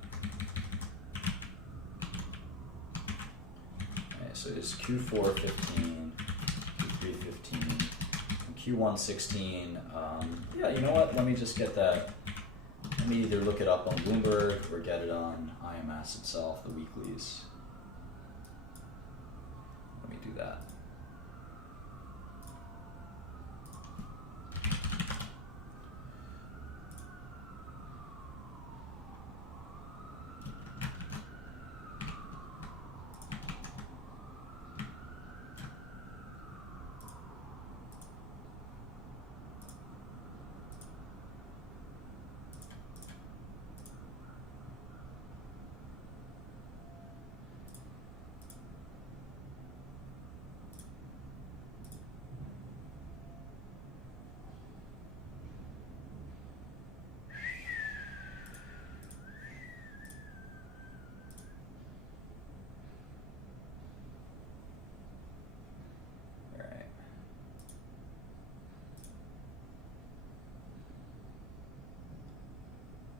Okay, so it's Q4 15, Q3 15, and Q1 16. Yeah, you know what? Let me just get that. Let me either look it up on Bloomberg or get it on IMS itself, the weeklies. Let me do that.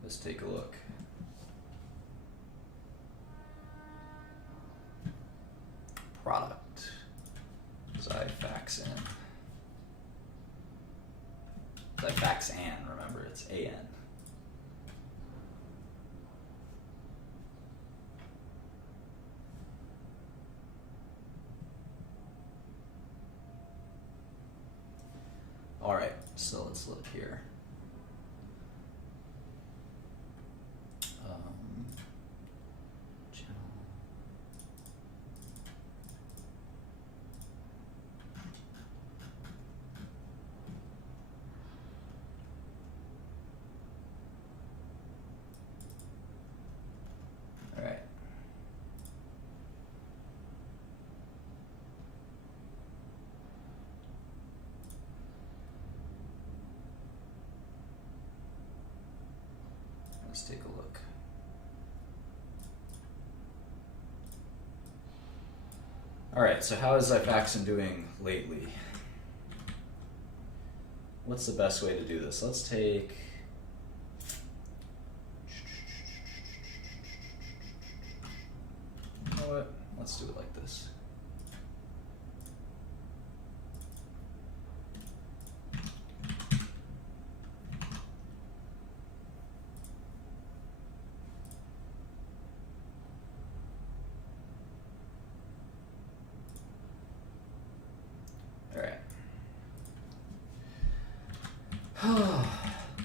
Let's take a look. Product. Xifaxan. Xifaxan, remember, it's AN. All right, so let's look here. Let's take a look. All right, so how is Xifaxan doing lately? What's the best way to do this? Let's take let's do it like this.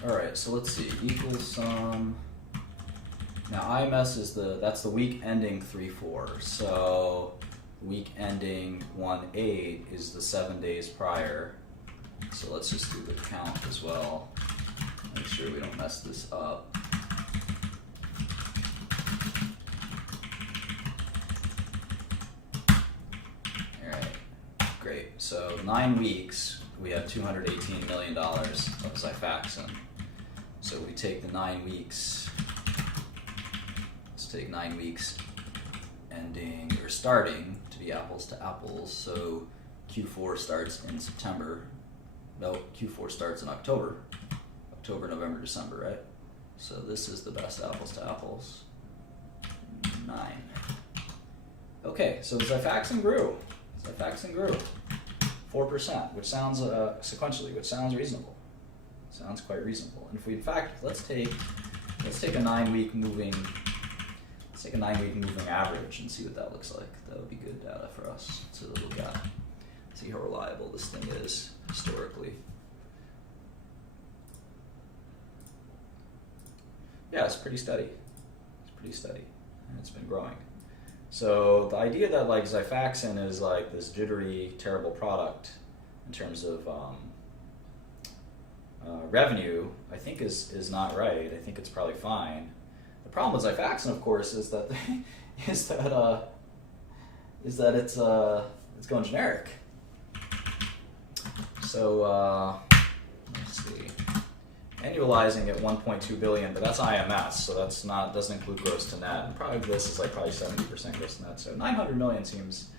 Alright, so let's see, equals sum. Now IMS is that's the week ending 3/4, so week ending 1/8 is the 7 days prior. So let's just do the count as well. Make sure we don't mess this up. Alright, great. So 9 weeks, we have $218 million of Xifaxan. So we take the 9 weeks, let's take 9 weeks ending, or starting to be apples to apples. So Q4 starts in September. No, Q4 starts in October. October, November, December, right? So this is the best apples to apples. 9. Okay, so Xifaxan grew. Xifaxan grew 4%, which sounds sequentially, which sounds reasonable. Sounds quite reasonable. And if we, in fact, let's take a 9 week moving average and see what that looks like. That would be good data for us to look at. See how reliable this thing is historically. Yeah, it's pretty steady. It's pretty steady, and it's been growing. So the idea that like Xifaxan is like this jittery, terrible product in terms of revenue, I think is not right. I think it's probably fine. The problem with Xifaxan, of course, is that it's going generic. So let's see, annualizing at 1.2 billion, but that's IMS, so doesn't include gross to net. And probably this is like probably 70% gross to net. So 900 million seems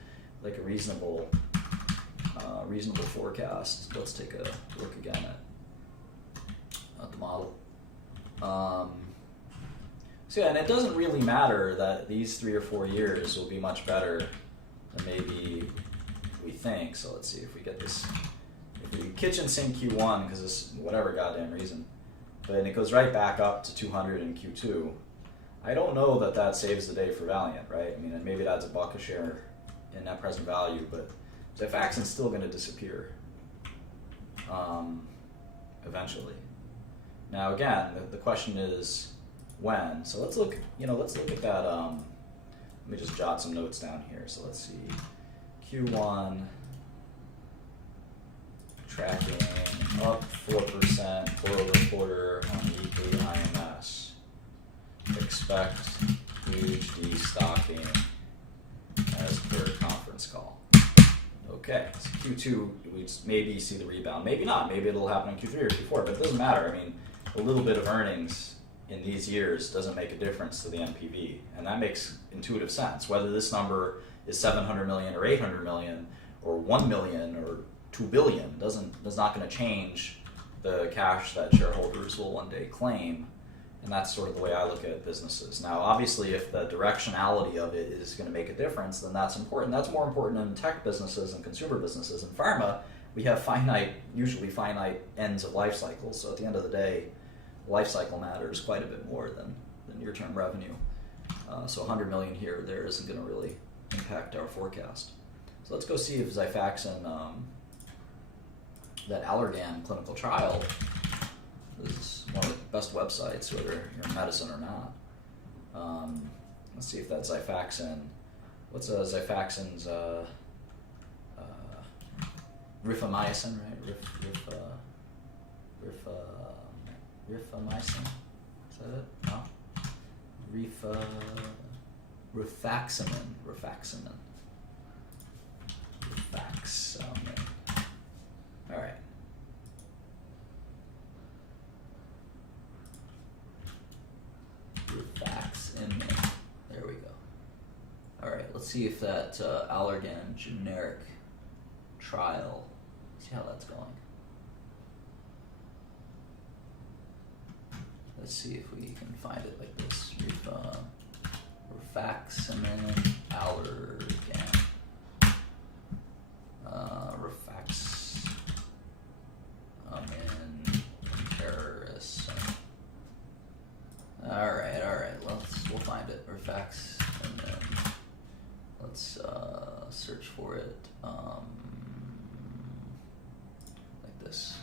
like a reasonable forecast. Let's take a look again at the model. So yeah, and it doesn't really matter that these 3 or 4 years will be much better than maybe we think. So let's see if we get this. If we kitchen sink Q1 because this whatever goddamn reason, but it goes right back up to 200 in Q2. I don't know that saves the day for Valiant, right? I mean, maybe that's $1 a share in net present value, but Xifaxan's still going to disappear eventually. Now again, the question is when. So let's look at that. Let me just jot some notes down here. So let's see, Q1 tracking up 4% quarter-over-quarter on weekly IMS. Expect huge destocking as per conference call. Okay, so Q2 we maybe see the rebound, maybe not. Maybe it'll happen in Q3 or Q4, but it doesn't matter. I mean, a little bit of earnings in these years doesn't make a difference to the NPV, and that makes intuitive sense. Whether this number is 700 million or 800 million or 1 million or 2 billion is not going to change the cash that shareholders will one day claim, and that's sort of the way I look at businesses. Now, obviously, if the directionality of it is going to make a difference, then that's important. That's more important in tech businesses and consumer businesses. In pharma, we have usually finite ends of life cycles. So at the end of the day, life cycle matters quite a bit more than near-term revenue. So 100 million here or there isn't going to really impact our forecast. So let's go see if Xifaxan, that Allergan clinical trial, is one of the best websites, whether you're in medicine or not. Let's see if that Xifaxan, what's Xifaxan's rifamycin, right? Rifamycin? Is that it? No? Rifaximin. All right. Rifaximin. There we go. All right. Let's see if that Allergan generic trial. See how that's going. Let's see if we can find it like this. rifaximin, allergan. Rifaximin comparison. All right. We'll find it. Rifaximin. Let's search for it. Like this.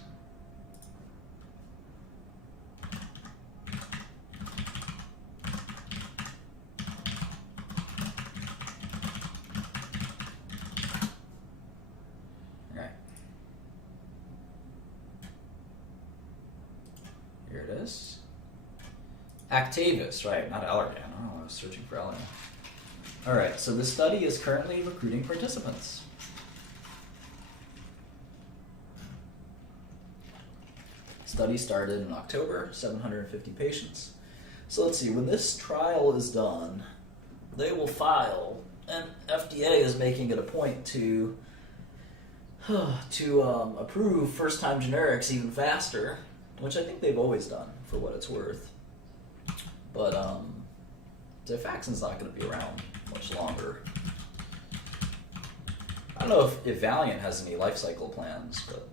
Here it is. Actavis, right, not Allergan. Oh, I was searching for Allergan. All right, so this study is currently recruiting participants. Study started in October, 750 patients. So let's see, when this trial is done, they will file, and FDA is making it a point to approve first-time generics even faster, which I think they've always done, for what it's worth. But Xifaxan's not going to be around much longer. I don't know if Valiant has any life cycle plans, but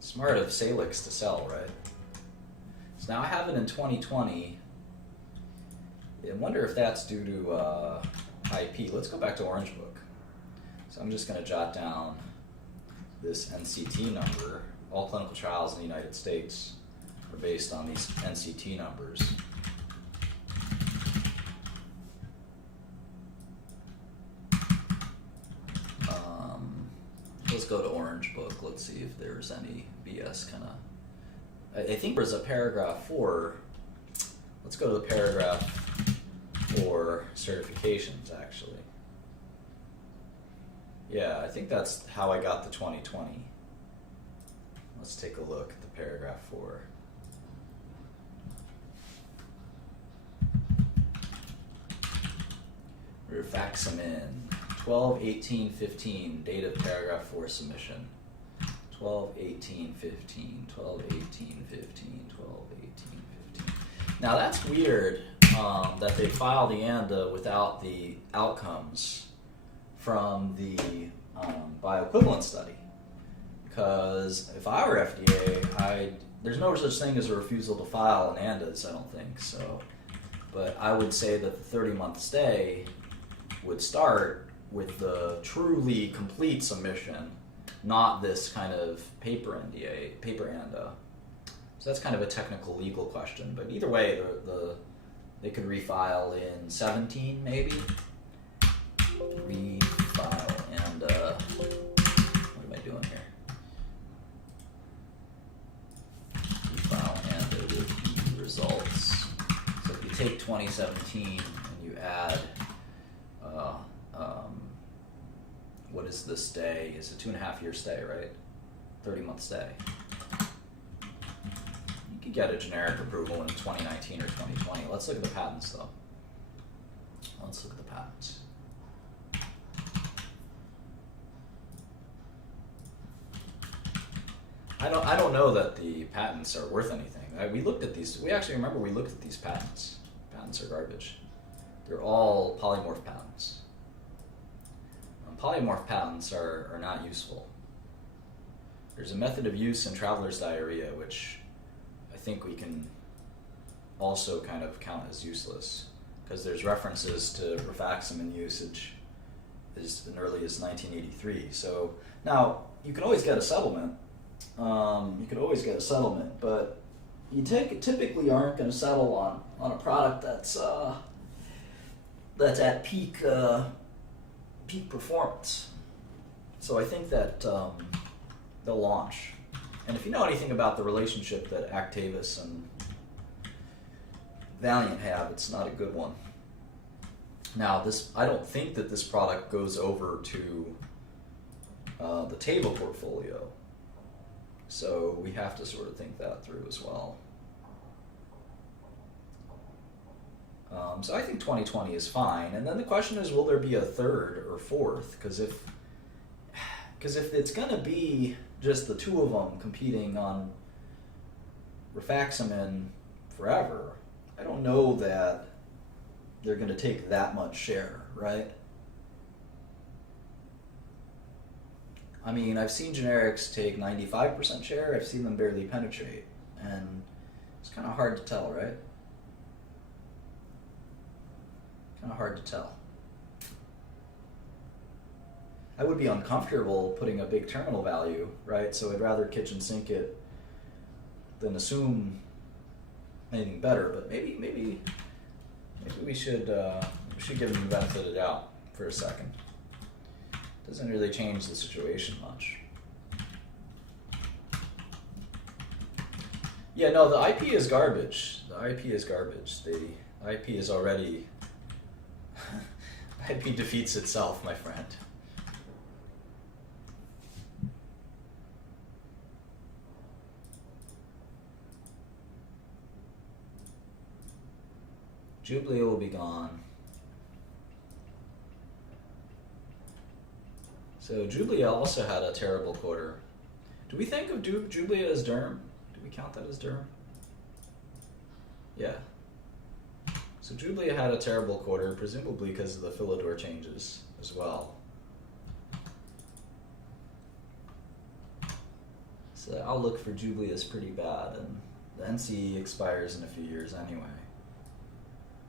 smart of Salix to sell, right? So now I have it in 2020. I wonder if that's due to IP. Let's go back to Orange Book. So I'm just going to jot down this NCT number. All clinical trials in the United States are based on these NCT numbers. Let's go to Orange Book. Let's see if there's any BS kind of... I think there's a paragraph 4. Let's go to the paragraph for certifications, actually. Yeah, I think that's how I got the 2020. Let's take a look at the paragraph 4. Rifaximin, 12/18/15, date of paragraph 4 submission. 12/18/15, 12/18/15, 12/18/15. Now that's weird that they filed the ANDA without the outcomes from the bioequivalence study. Because if I were FDA, there's no such thing as a refusal to file an ANDAs, I don't think so. But I would say that the 30-month stay would start with the truly complete submission, not this kind of paper ANDA. So that's kind of a technical legal question. But either way, they could refile in 17 maybe. Refile ANDA. What am I doing here? Refile ANDA with the results. So if you take 2017 and you add what is the stay? It's a 2.5-year stay, right? 30-month stay. You could get a generic approval in 2019 or 2020. Let's look at the patents, though. Let's look at the patents. I don't know that the patents are worth anything. We looked at these. We actually remember we looked at these patents. Patents are garbage. They're all polymorph patents. Polymorph patents are not useful. There's a method of use in traveler's diarrhea, which I think we can also kind of count as useless, because there's references to rifaximin usage as early as 1983. So now you can always get a settlement. But you typically aren't going to settle on a product that's at peak performance. So I think that they'll launch. And if you know anything about the relationship that Actavis and Valiant have, it's not a good one. Now, I don't think that this product goes over to the Teva portfolio. So we have to sort of think that through as well. So I think 2020 is fine. And then the question is, will there be a third or fourth? Because if it's going to be just the two of them competing on rifaximin forever, I don't know that they're going to take that much share, right? I mean, I've seen generics take 95% share, I've seen them barely penetrate, and it's kind of hard to tell, right? Kind of hard to tell. I would be uncomfortable putting a big terminal value, right? So I'd rather kitchen sink it than assume anything better. But maybe we should give them the benefit of the doubt for a second. Doesn't really change the situation much. Yeah, no, the IP is garbage. The IP is garbage. The IP is already IP defeats itself, my friend. Jublia will be gone. So Jublia also had a terrible quarter. Do we think of Jublia as Derm? Do we count that as Derm? Yeah. So Jublia had a terrible quarter, presumably because of the Philidor changes as well. So the outlook for Jublia is pretty bad, and the NCE expires in a few years anyway.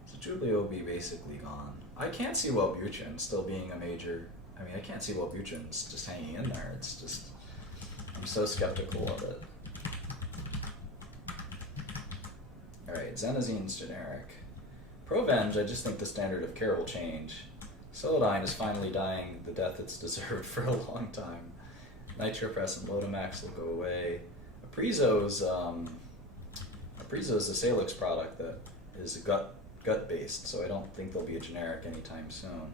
So Jublia will be basically gone. I can't see Wellbutrin still being a major. I mean, I can't see Wellbutrin's just hanging in there. It's just, I'm so skeptical of it. Alright, Xenozine's generic. Provenge, I just think the standard of care will change. Celadine is finally dying the death it's deserved for a long time. Nitropress and Lotamax will go away. Aprizo's a Salix product that is gut-based, so I don't think there'll be a generic anytime soon.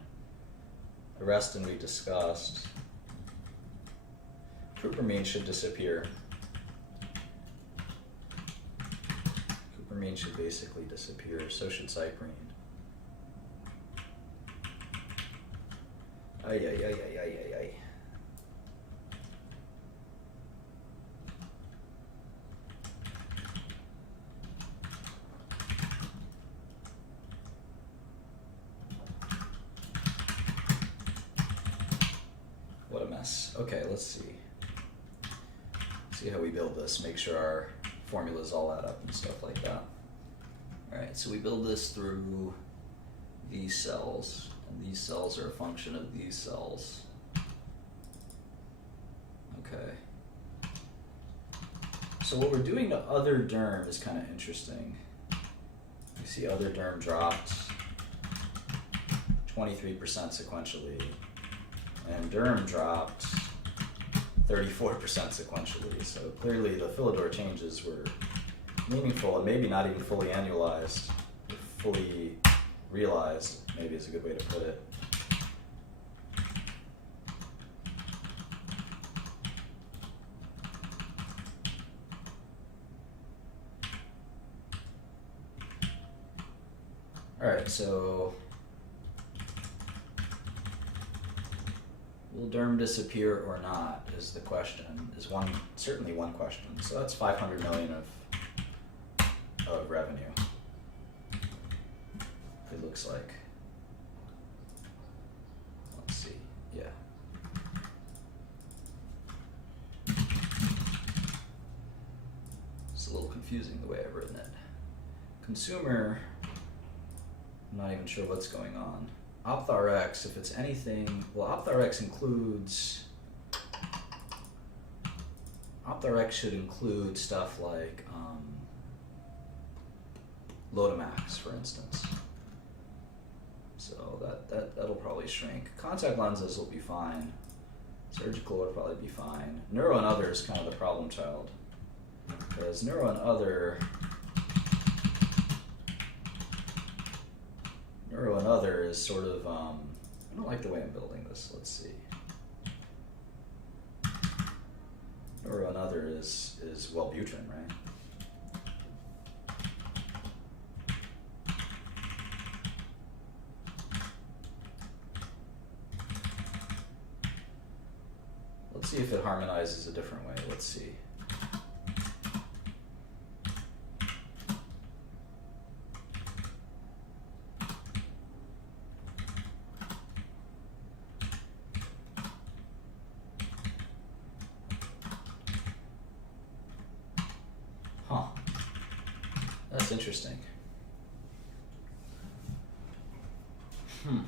Arrestin we discussed. Cupramine should disappear. Cupramine should basically disappear, so should Cyprine. Ay. What a mess. Okay, let's see. See how we build this, make sure our formulas all add up and stuff like that. Alright, so we build this through these cells, and these cells are a function of these cells. Okay. So what we're doing to other derm is kind of interesting. You see other derm dropped 23% sequentially, and derm dropped 34% sequentially. So clearly the Philidor changes were meaningful and maybe not even fully annualized, fully realized, maybe is a good way to put it. Alright, so will derm disappear or not is the question, certainly one question. So that's 500 million of revenue, it looks like. Let's see, yeah. It's a little confusing the way I've written it. Consumer, I'm not even sure what's going on. OptRx, if it's anything, well, OptRx should include stuff like Lotamax, for instance. So that'll probably shrink. Contact lenses will be fine. Surgical will probably be fine. Neuro and other is kind of the problem child, because neuro and other is sort of, I don't like the way I'm building this. Let's see. Neuro and other is Wellbutrin, right? Let's see if it harmonizes a different way. Let's see. That's interesting. Hmm.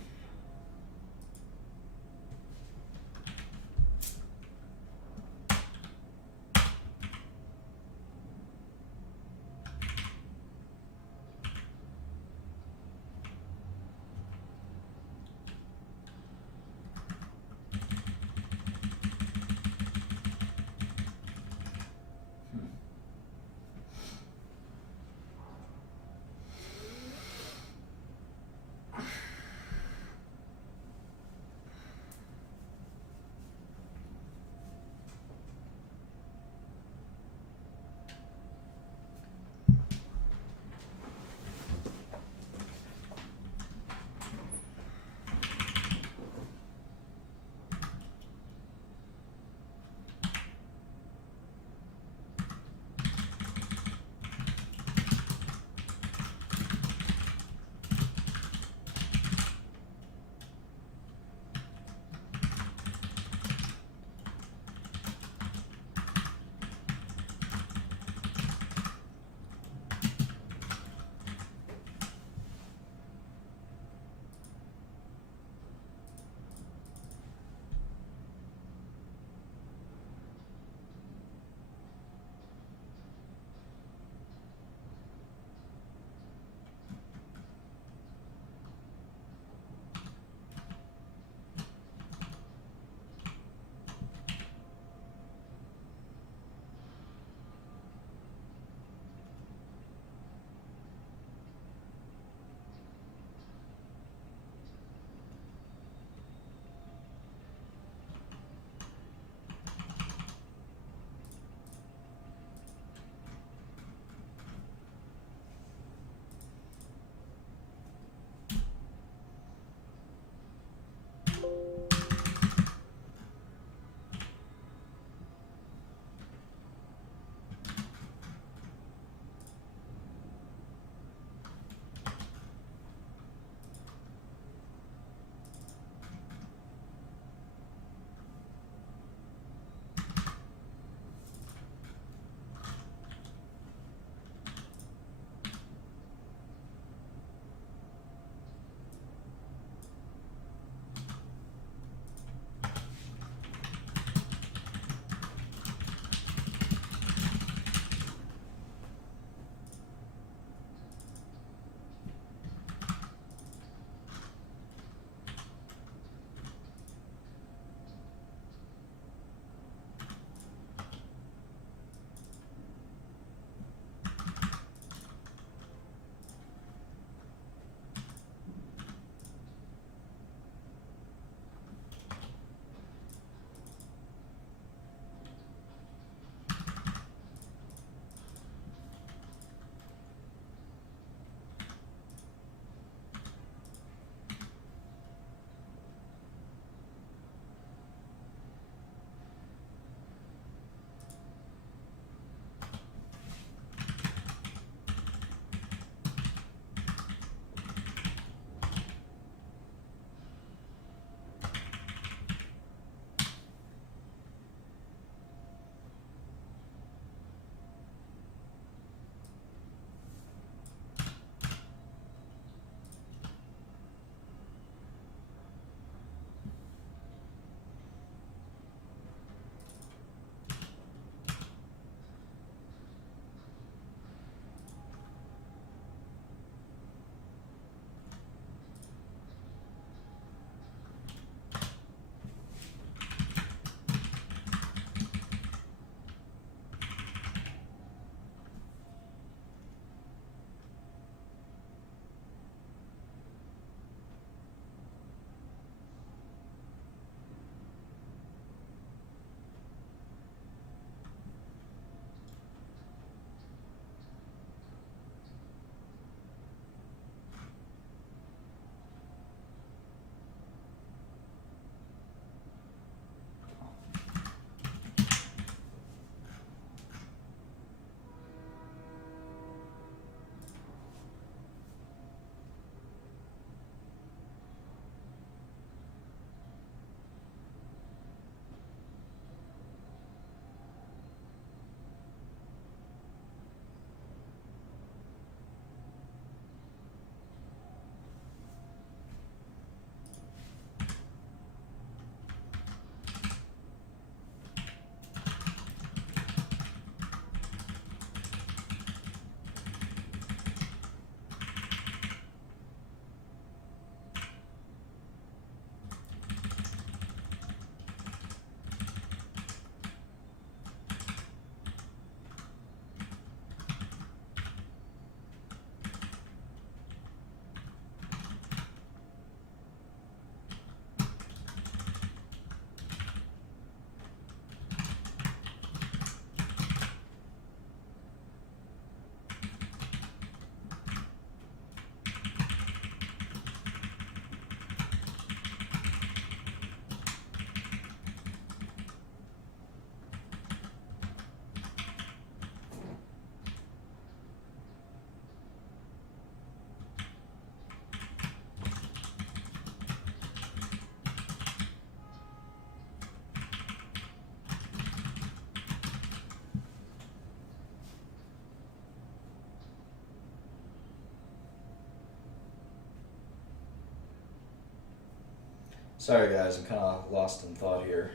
Sorry guys, I'm kind of lost in thought here.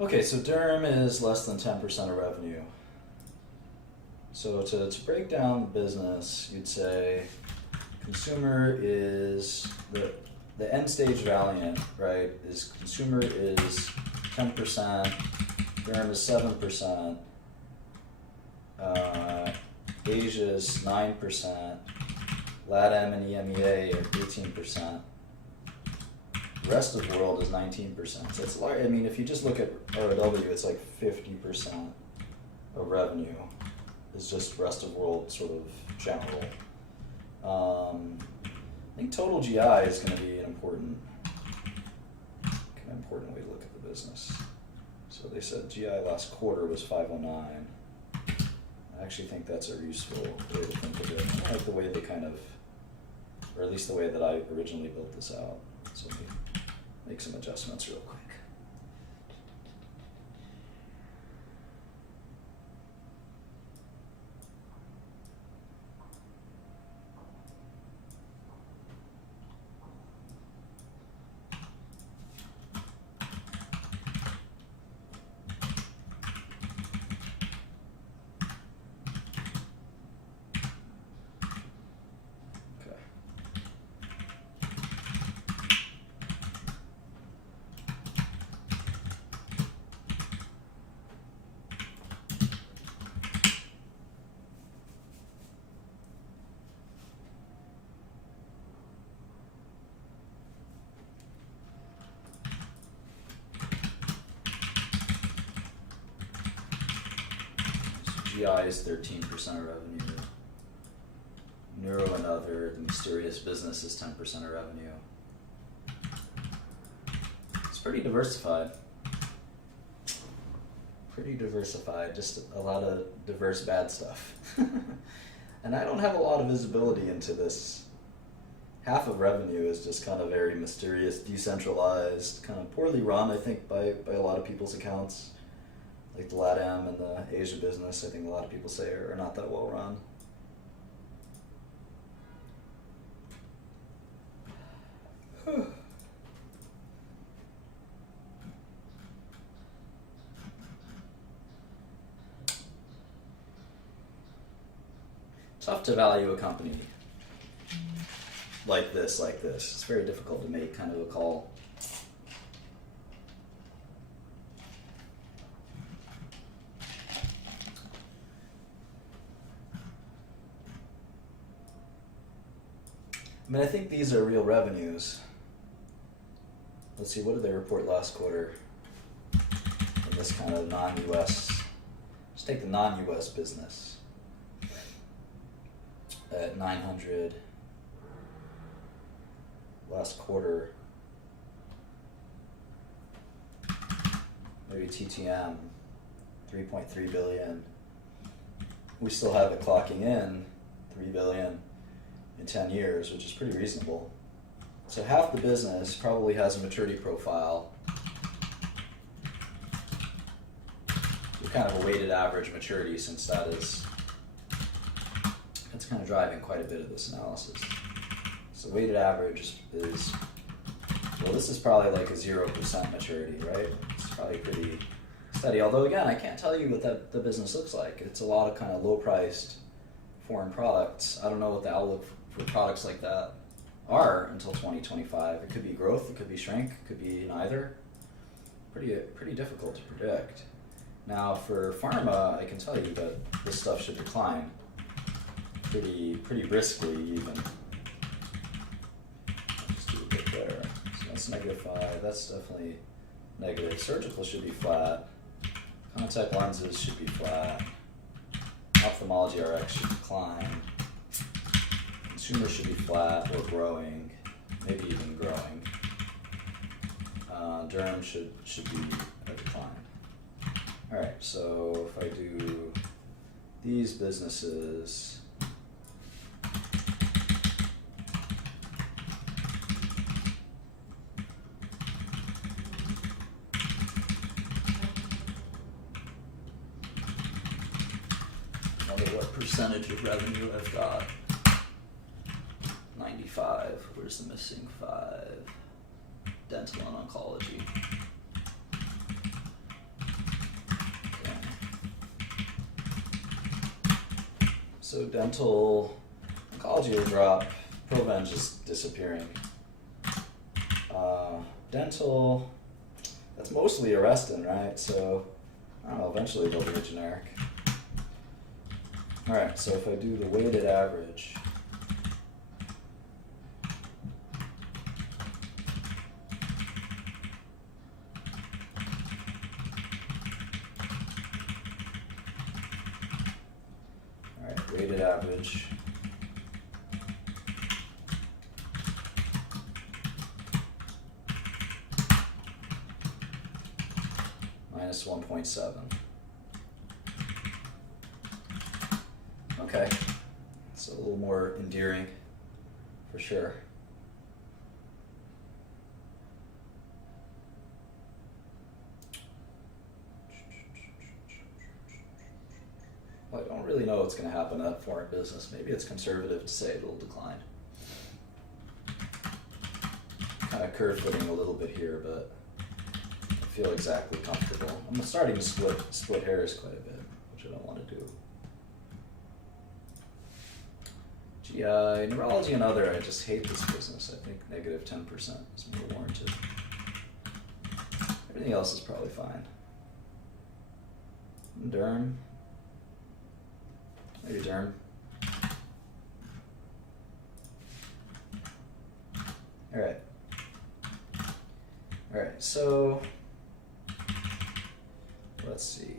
Okay, so Durham is less than 10% of revenue. So to break down the business, you'd say consumer is the end stage Valiant, right? Is consumer is 10%, Durham is 7%, Asia is 9%, LATAM and EMEA are 18%. The rest of the world is 19%. So it's large. I mean, if you just look at ROW, it's like 50% of revenue is just rest of world sort of general. I think total GI is going to be an important way to look at the business. So they said GI last quarter was 509. I actually think that's a useful way to think of it. I like the way they kind of, or at least the way that I originally built this out. So let me make some adjustments real quick. GI is 13% of revenue. Neuro and other, the mysterious business is 10% of revenue. It's pretty diversified. Just a lot of diverse bad stuff. And I don't have a lot of visibility into this. Half of revenue is just kind of very mysterious, decentralized, kind of poorly run, I think, by a lot of people's accounts. Like the LATAM and the Asia business, I think a lot of people say are not that well run. Tough to value a company like this. It's very difficult to make kind of a call. I mean, I think these are real revenues. Let's see, what did they report last quarter? In this kind of non-US, let's take the non-US business at 900 last quarter. Maybe TTM, 3.3 billion. We still have it clocking in 3 billion in 10 years, which is pretty reasonable. So half the business probably has a maturity profile, kind of a weighted average maturity, since that is kind of driving quite a bit of this analysis. So weighted average is, well, this is probably like a 0% maturity, right? It's probably pretty steady. Although again, I can't tell you what the business looks like. It's a lot of kind of low-priced foreign products. I don't know what the outlook for products like that are until 2025. It could be growth, it could be shrink, it could be neither. Pretty difficult to predict. Now for pharma, I can tell you that this stuff should decline pretty briskly even. Just do a bit there. So that's -5. That's definitely negative. Surgical should be flat. Contact lenses should be flat. Ophthalmology RX should decline. Consumer should be flat or growing, maybe even growing. Derm should be a decline. All right, so if I do these businesses, what percentage of revenue I've got. 95. Where's the missing 5? Dental and oncology. Okay. So dental, oncology will drop. Proven just disappearing. Dental, that's mostly Arrestin, right? So I don't know. Eventually they'll be a generic. All right, so if I do the weighted average, weighted average, minus 1.7. Okay, so a little more endearing, for sure. Well, I don't really know what's going to happen to that foreign business. Maybe it's conservative to say it'll decline. Kind of curve fitting a little bit here, but I feel exactly comfortable. I'm starting to split hairs quite a bit, which I don't want to do. GI, neurology and other, I just hate this business. I think negative 10% is more warranted. Everything else is probably fine. Derm. Maybe derm. Alright. Alright, so let's see.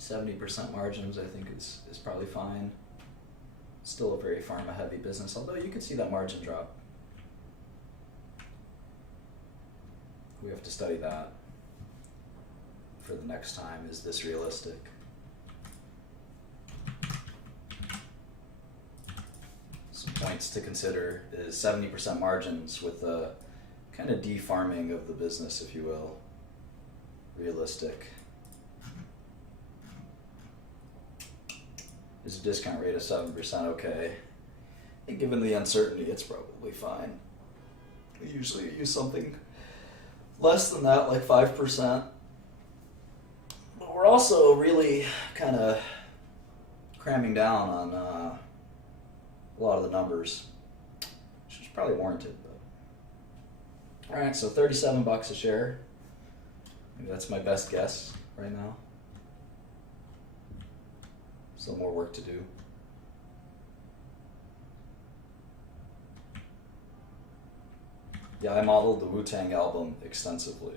%70 margins, I think is probably fine. Still a very pharma heavy business, although you could see that margin drop. We have to study that for the next time. Is this realistic? Some points to consider is 70% margins with a kind of de-farming of the business, if you will. Realistic. Is a discount rate of 7% okay? I think given the uncertainty, it's probably fine. We usually use something less than that, like 5%. But we're also really kind of cramming down on a lot of the numbers, which is probably warranted. But all right, so $37 a share. Maybe that's my best guess right now. Still more work to do. Yeah, I modeled the Wu-Tang album extensively.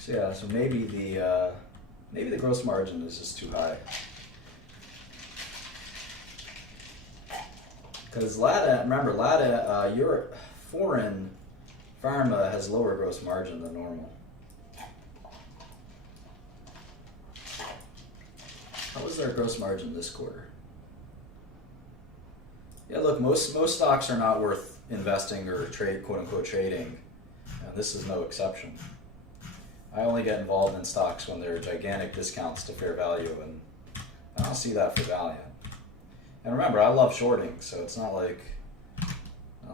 So yeah, so maybe the gross margin is just too high. Because LATA, your foreign pharma has lower gross margin than normal. was our gross margin this quarter? Yeah, look, most stocks are not worth investing or quote unquote trading, and this is no exception. I only get involved in stocks when there are gigantic discounts to fair value, and I don't see that for Valiant. And remember, I love shorting, so it's not like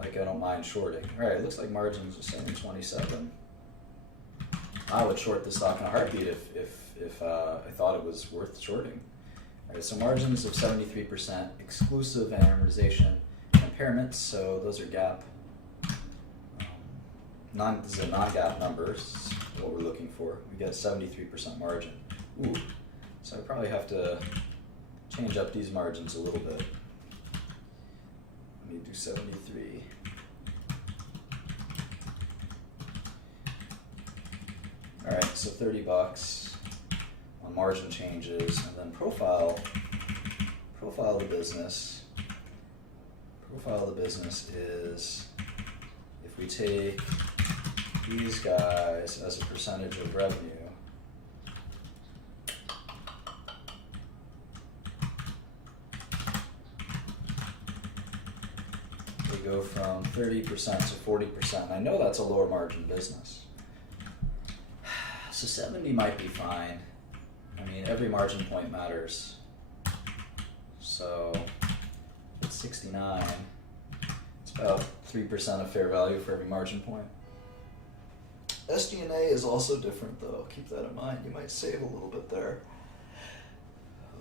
I don't mind shorting. All right, it looks like margins are 727. I would short this stock in a heartbeat if I thought it was worth shorting. All right, so margins of 73%, exclusive amortization and impairments. So those are GAAP. This is a non-GAAP numbers. What we're looking for. We get a 73% margin. Ooh, so I probably have to change up these margins a little bit. Let me do 73. All right, so $30 on margin changes, and then profile of the business. Profile of the business is if we take these guys as a percentage of revenue. They go from 30% to 40%. And I know that's a lower margin business. So 70 might be fine. I mean, every margin point matters. So it's 69. It's about 3% of fair value for every margin point. SG&A is also different, though. Keep that in mind. You might save a little bit there.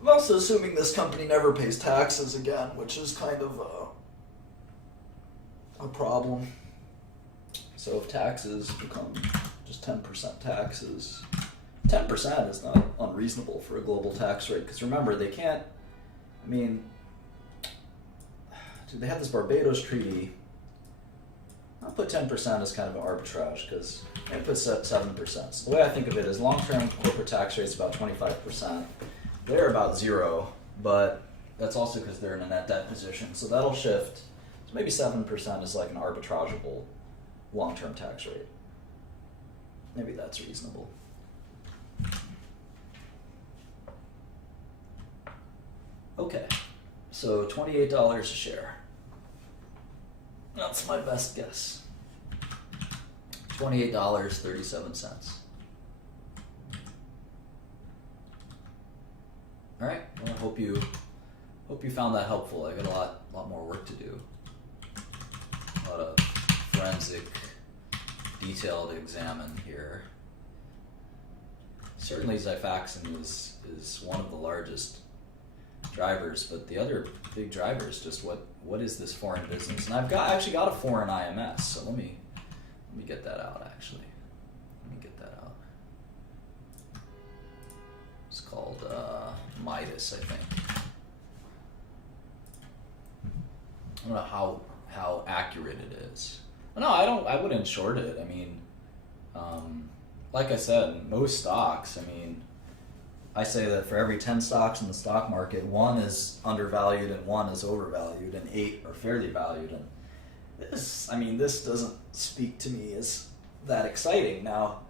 I'm also assuming this company never pays taxes again, which is kind of a problem. So if taxes become just 10% taxes, 10% is not unreasonable for a global tax rate. Because remember, they can't, I mean, they have this Barbados treaty. I'll put 10% as kind of an arbitrage because I put 7%. So the way I think of it is long-term corporate tax rate's about 25%. They're about 0, but that's also because they're in a net debt position. So that'll shift. So maybe 7% is like an arbitrageable long-term tax rate. Maybe that's reasonable. Okay, so $28 a share. That's my best guess. $28.37. All right. Well, I hope you found that helpful. I got a lot more work to do. A lot of forensic detail to examine here. Certainly, Xifaxan is one of the largest drivers, but the other big driver is just what is this foreign business? And I've actually got a foreign IMS, so let me get that out. Actually, let me get that out. It's called Midas, I think. I don't know how accurate it is. No, I wouldn't short it. I mean, like I said, most stocks. I mean, I say that for every 10 stocks in the stock market, 1 is undervalued and 1 is overvalued, and 8 are fairly valued. And this doesn't speak to me as that exciting. Now,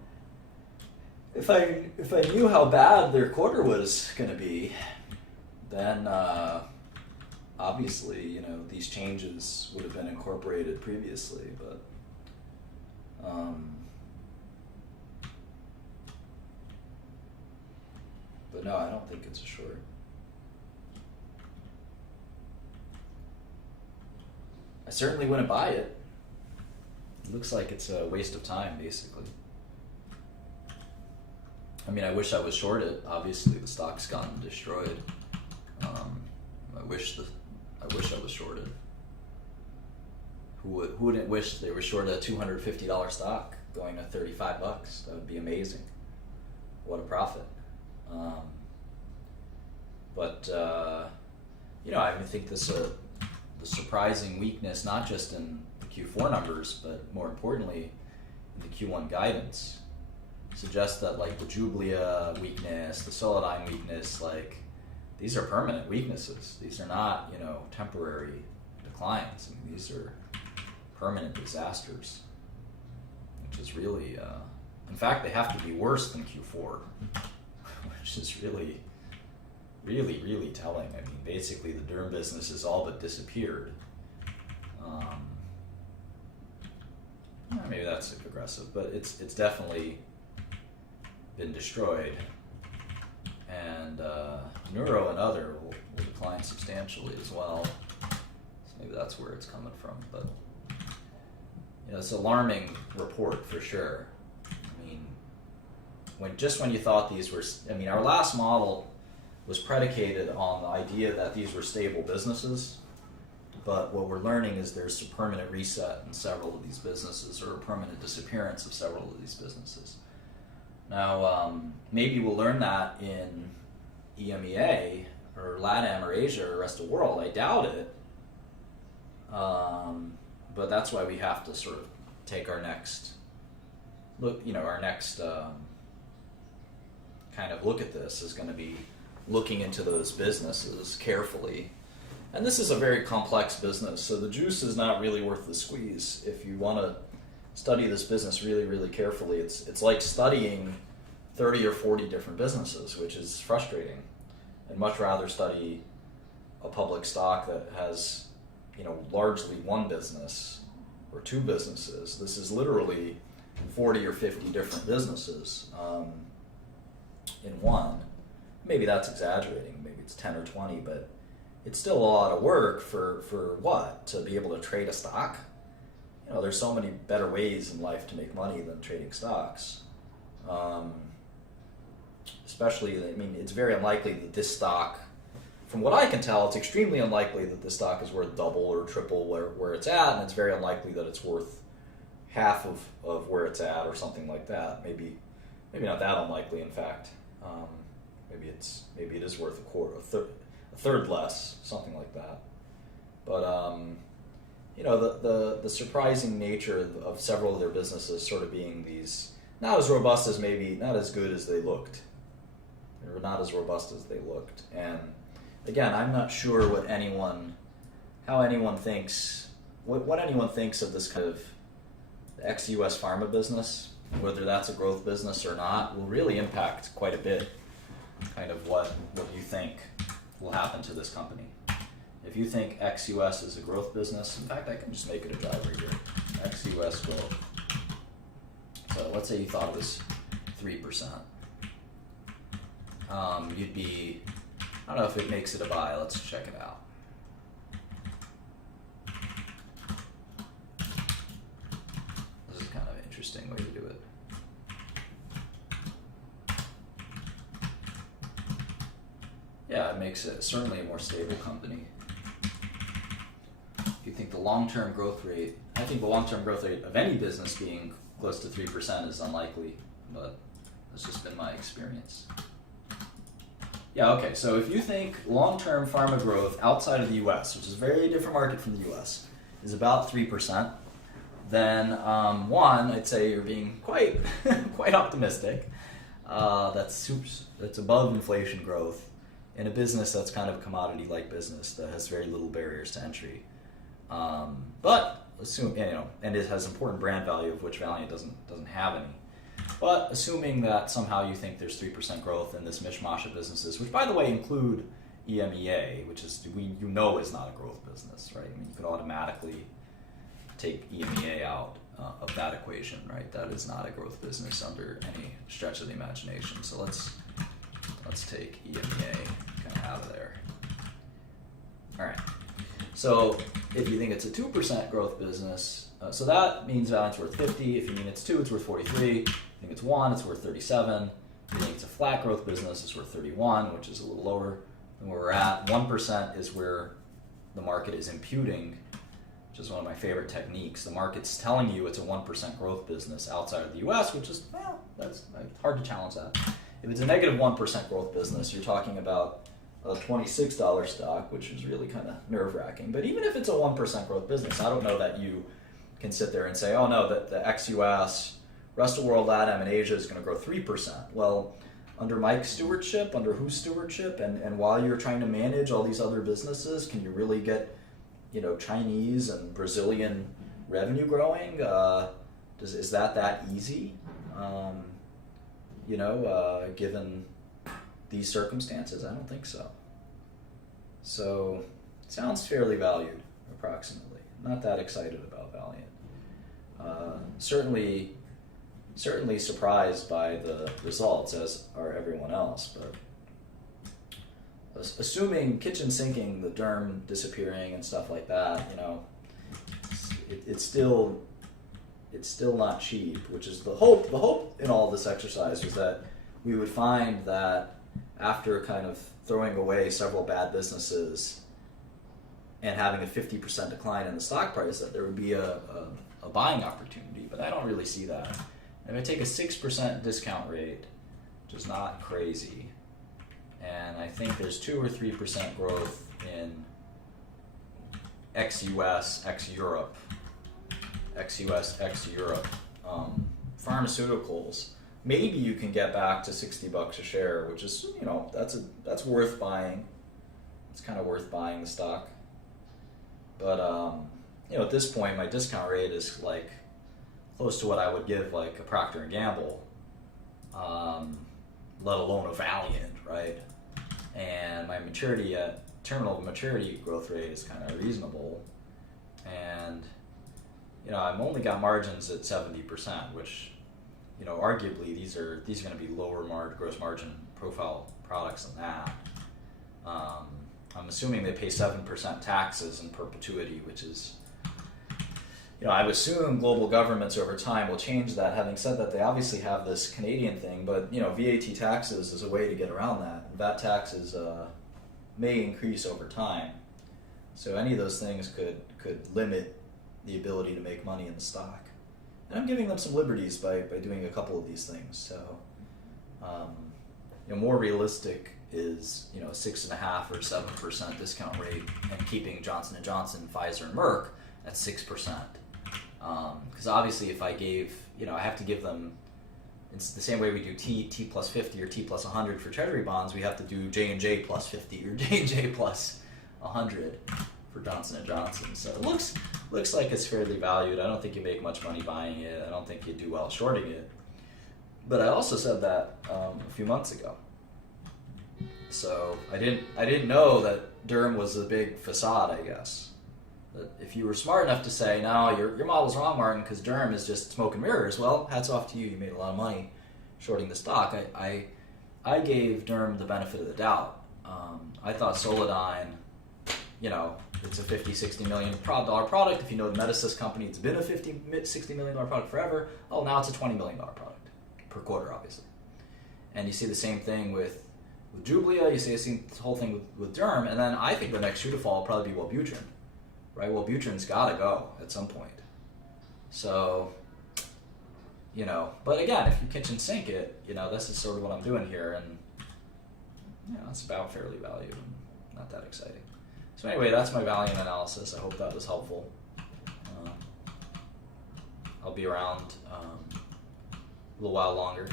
if I knew how bad their quarter was going to be, then obviously, these changes would have been incorporated previously. But no, I don't think it's a short. I certainly wouldn't buy it. It looks like it's a waste of time, basically. I mean, I wish I was short it. Obviously, the stock's gotten destroyed. I wish I was shorted. Who wouldn't wish they were short a $250 stock going to $35? That would be amazing. What a profit. I think the surprising weakness, not just in the Q4 numbers, but more importantly, in the Q1 guidance, suggests that like the Jublia weakness, the Solidigm weakness, like these are permanent weaknesses. These are not, temporary declines. I mean, these are permanent disasters, which is really, in fact, they have to be worse than Q4, which is really really, really telling. I mean, basically the derm business has all but disappeared. Maybe that's aggressive, but it's definitely been destroyed. And neuro and other will decline substantially as well. So maybe that's where it's coming from. But it's an alarming report for sure. I mean, when you thought these were, our last model was predicated on the idea that these were stable businesses. But what we're learning is there's a permanent reset in several of these businesses, or a permanent disappearance of several of these businesses. Now, maybe we'll learn that in EMEA, or LATAM, or Asia, or rest of the world. I doubt it. But that's why we have to sort of take our next look, kind of look at this is going to be looking into those businesses carefully. And this is a very complex business, so the juice is not really worth the squeeze. If you want to study this business really, really carefully, it's like studying 30 or 40 different businesses, which is frustrating. I'd much rather study a public stock that has, largely one business or two businesses. This is literally 40 or 50 different businesses in one. Maybe that's exaggerating. Maybe it's 10 or 20, but it's still a lot of work for what? To be able to trade a stock? There's so many better ways in life to make money than trading stocks. Especially, it's very unlikely that this stock, from what I can tell, it's extremely unlikely that this stock is worth double or triple where it's at, and it's very unlikely that it's worth half of where it's at or something like that. Maybe not that unlikely, in fact. Maybe it is worth a third less, something like that. But the surprising nature of several of their businesses sort of being these not as robust as maybe not as good as they looked. They were not as robust as they looked. And again, I'm not sure what anyone thinks of this kind of ex-US pharma business, whether that's a growth business or not, will really impact quite a bit kind of what you think will happen to this company. If you think ex-US is a growth business, in fact, I can just make it a driver here. Ex-US growth. So let's say you thought it was 3%. You'd be, I don't know if it makes it a buy. Let's check it out. This is kind of an interesting way to do it. Yeah, it makes it certainly a more stable company. If you think the long-term growth rate, I think the long-term growth rate of any business being close to 3% is unlikely, but that's just been my experience. Yeah, okay, so if you think long-term pharma growth outside of the US, which is a very different market from the US, is about 3%, then one, I'd say you're being quite optimistic. That's above inflation growth in a business that's kind of a commodity-like business that has very little barriers to entry. But assume, and it has important brand value, of which Valiant doesn't have any. But assuming that somehow you think there's 3% growth in this mishmash of businesses, which by the way include EMEA, which is is not a growth business, right? You could automatically take EMEA out of that equation, right? That is not a growth business under any stretch of the imagination. So let's take EMEA kind of out of there. All right. So if you think it's a 2% growth business, so that means Valiant's worth 50. If you mean it's 2, it's worth 43. If you think it's 1, it's worth 37. If you think it's a flat growth business, it's worth 31, which is a little lower than where we're at. 1% is where the market is imputing, which is one of my favorite techniques. The market's telling you it's a 1% growth business outside of the US, which is, that's hard to challenge that. If it's a negative 1% growth business, you're talking about a $26 stock, which is really kind of nerve-wracking. But even if it's a 1% growth business, I don't know that you can sit there and say, oh no, that the ex-US, rest of the world, LATAM, and Asia is going to grow 3%. Well, under Mike's stewardship, under whose stewardship, and while you're trying to manage all these other businesses, can you really get, Chinese and Brazilian revenue growing? Is that easy? Given these circumstances, I don't think so. So, sounds fairly valued, approximately. Not that excited about Valiant. Certainly surprised by the results, as are everyone else, but assuming kitchen sinking, the derm disappearing and stuff like that, it's still not cheap, which is the hope. The hope in all this exercise was that we would find that after kind of throwing away several bad businesses and having a 50% decline in the stock price, that there would be a buying opportunity, but I don't really see that. If I take a 6% discount rate, which is not crazy, and I think there's 2 or 3% growth in ex-US, ex-Europe, pharmaceuticals, maybe you can get back to $60 a share, which is, that's worth buying. It's kind of worth buying the stock. But, at this point, my discount rate is like close to what I would give like a Procter & Gamble, let alone a Valiant, right? And my terminal maturity growth rate is kind of reasonable. And, I've only got margins at 70%, which, arguably these are going to be lower gross margin profile products than that. I'm assuming they pay 7% taxes in perpetuity, which is, I would assume global governments over time will change that. Having said that, they obviously have this Canadian thing, but, VAT taxes is a way to get around that. VAT taxes may increase over time. So any of those things could limit the ability to make money in the stock. And I'm giving them some liberties by doing a couple of these things. So, more realistic is, 6.5 or 7% discount rate, and keeping Johnson & Johnson, Pfizer, and Merck at 6%. Because obviously if I gave, I have to give them, it's the same way we do T plus 50 or T plus 100 for treasury bonds, we have to do J&J plus 50 or J&J plus 100 for Johnson & Johnson. So it looks like it's fairly valued. I don't think you make much money buying it. I don't think you do well shorting it. But I also said that a few months ago. So I didn't know that derm was a big facade, I guess. That if you were smart enough to say, no, your model's wrong, Martin, because derm is just smoke and mirrors, well, hats off to you. You made a lot of money shorting the stock. I gave derm the benefit of the doubt. I thought Solidyne, it's a $50, $60 million product. If you know the Medisys company, it's been a $50, $60 million product forever. Oh, now it's a $20 million product per quarter, obviously. And you see the same thing with Jublia. You see the whole thing with derm. And then I think the next shoe to fall will probably be Wellbutrin. Right? Wellbutrin's got to go at some point. So, but again, if you kitchen sink it, this is sort of what I'm doing here. And, it's about fairly valued and not that exciting. So anyway, that's my Valiant analysis. I hope that was helpful. I'll be around a little while longer.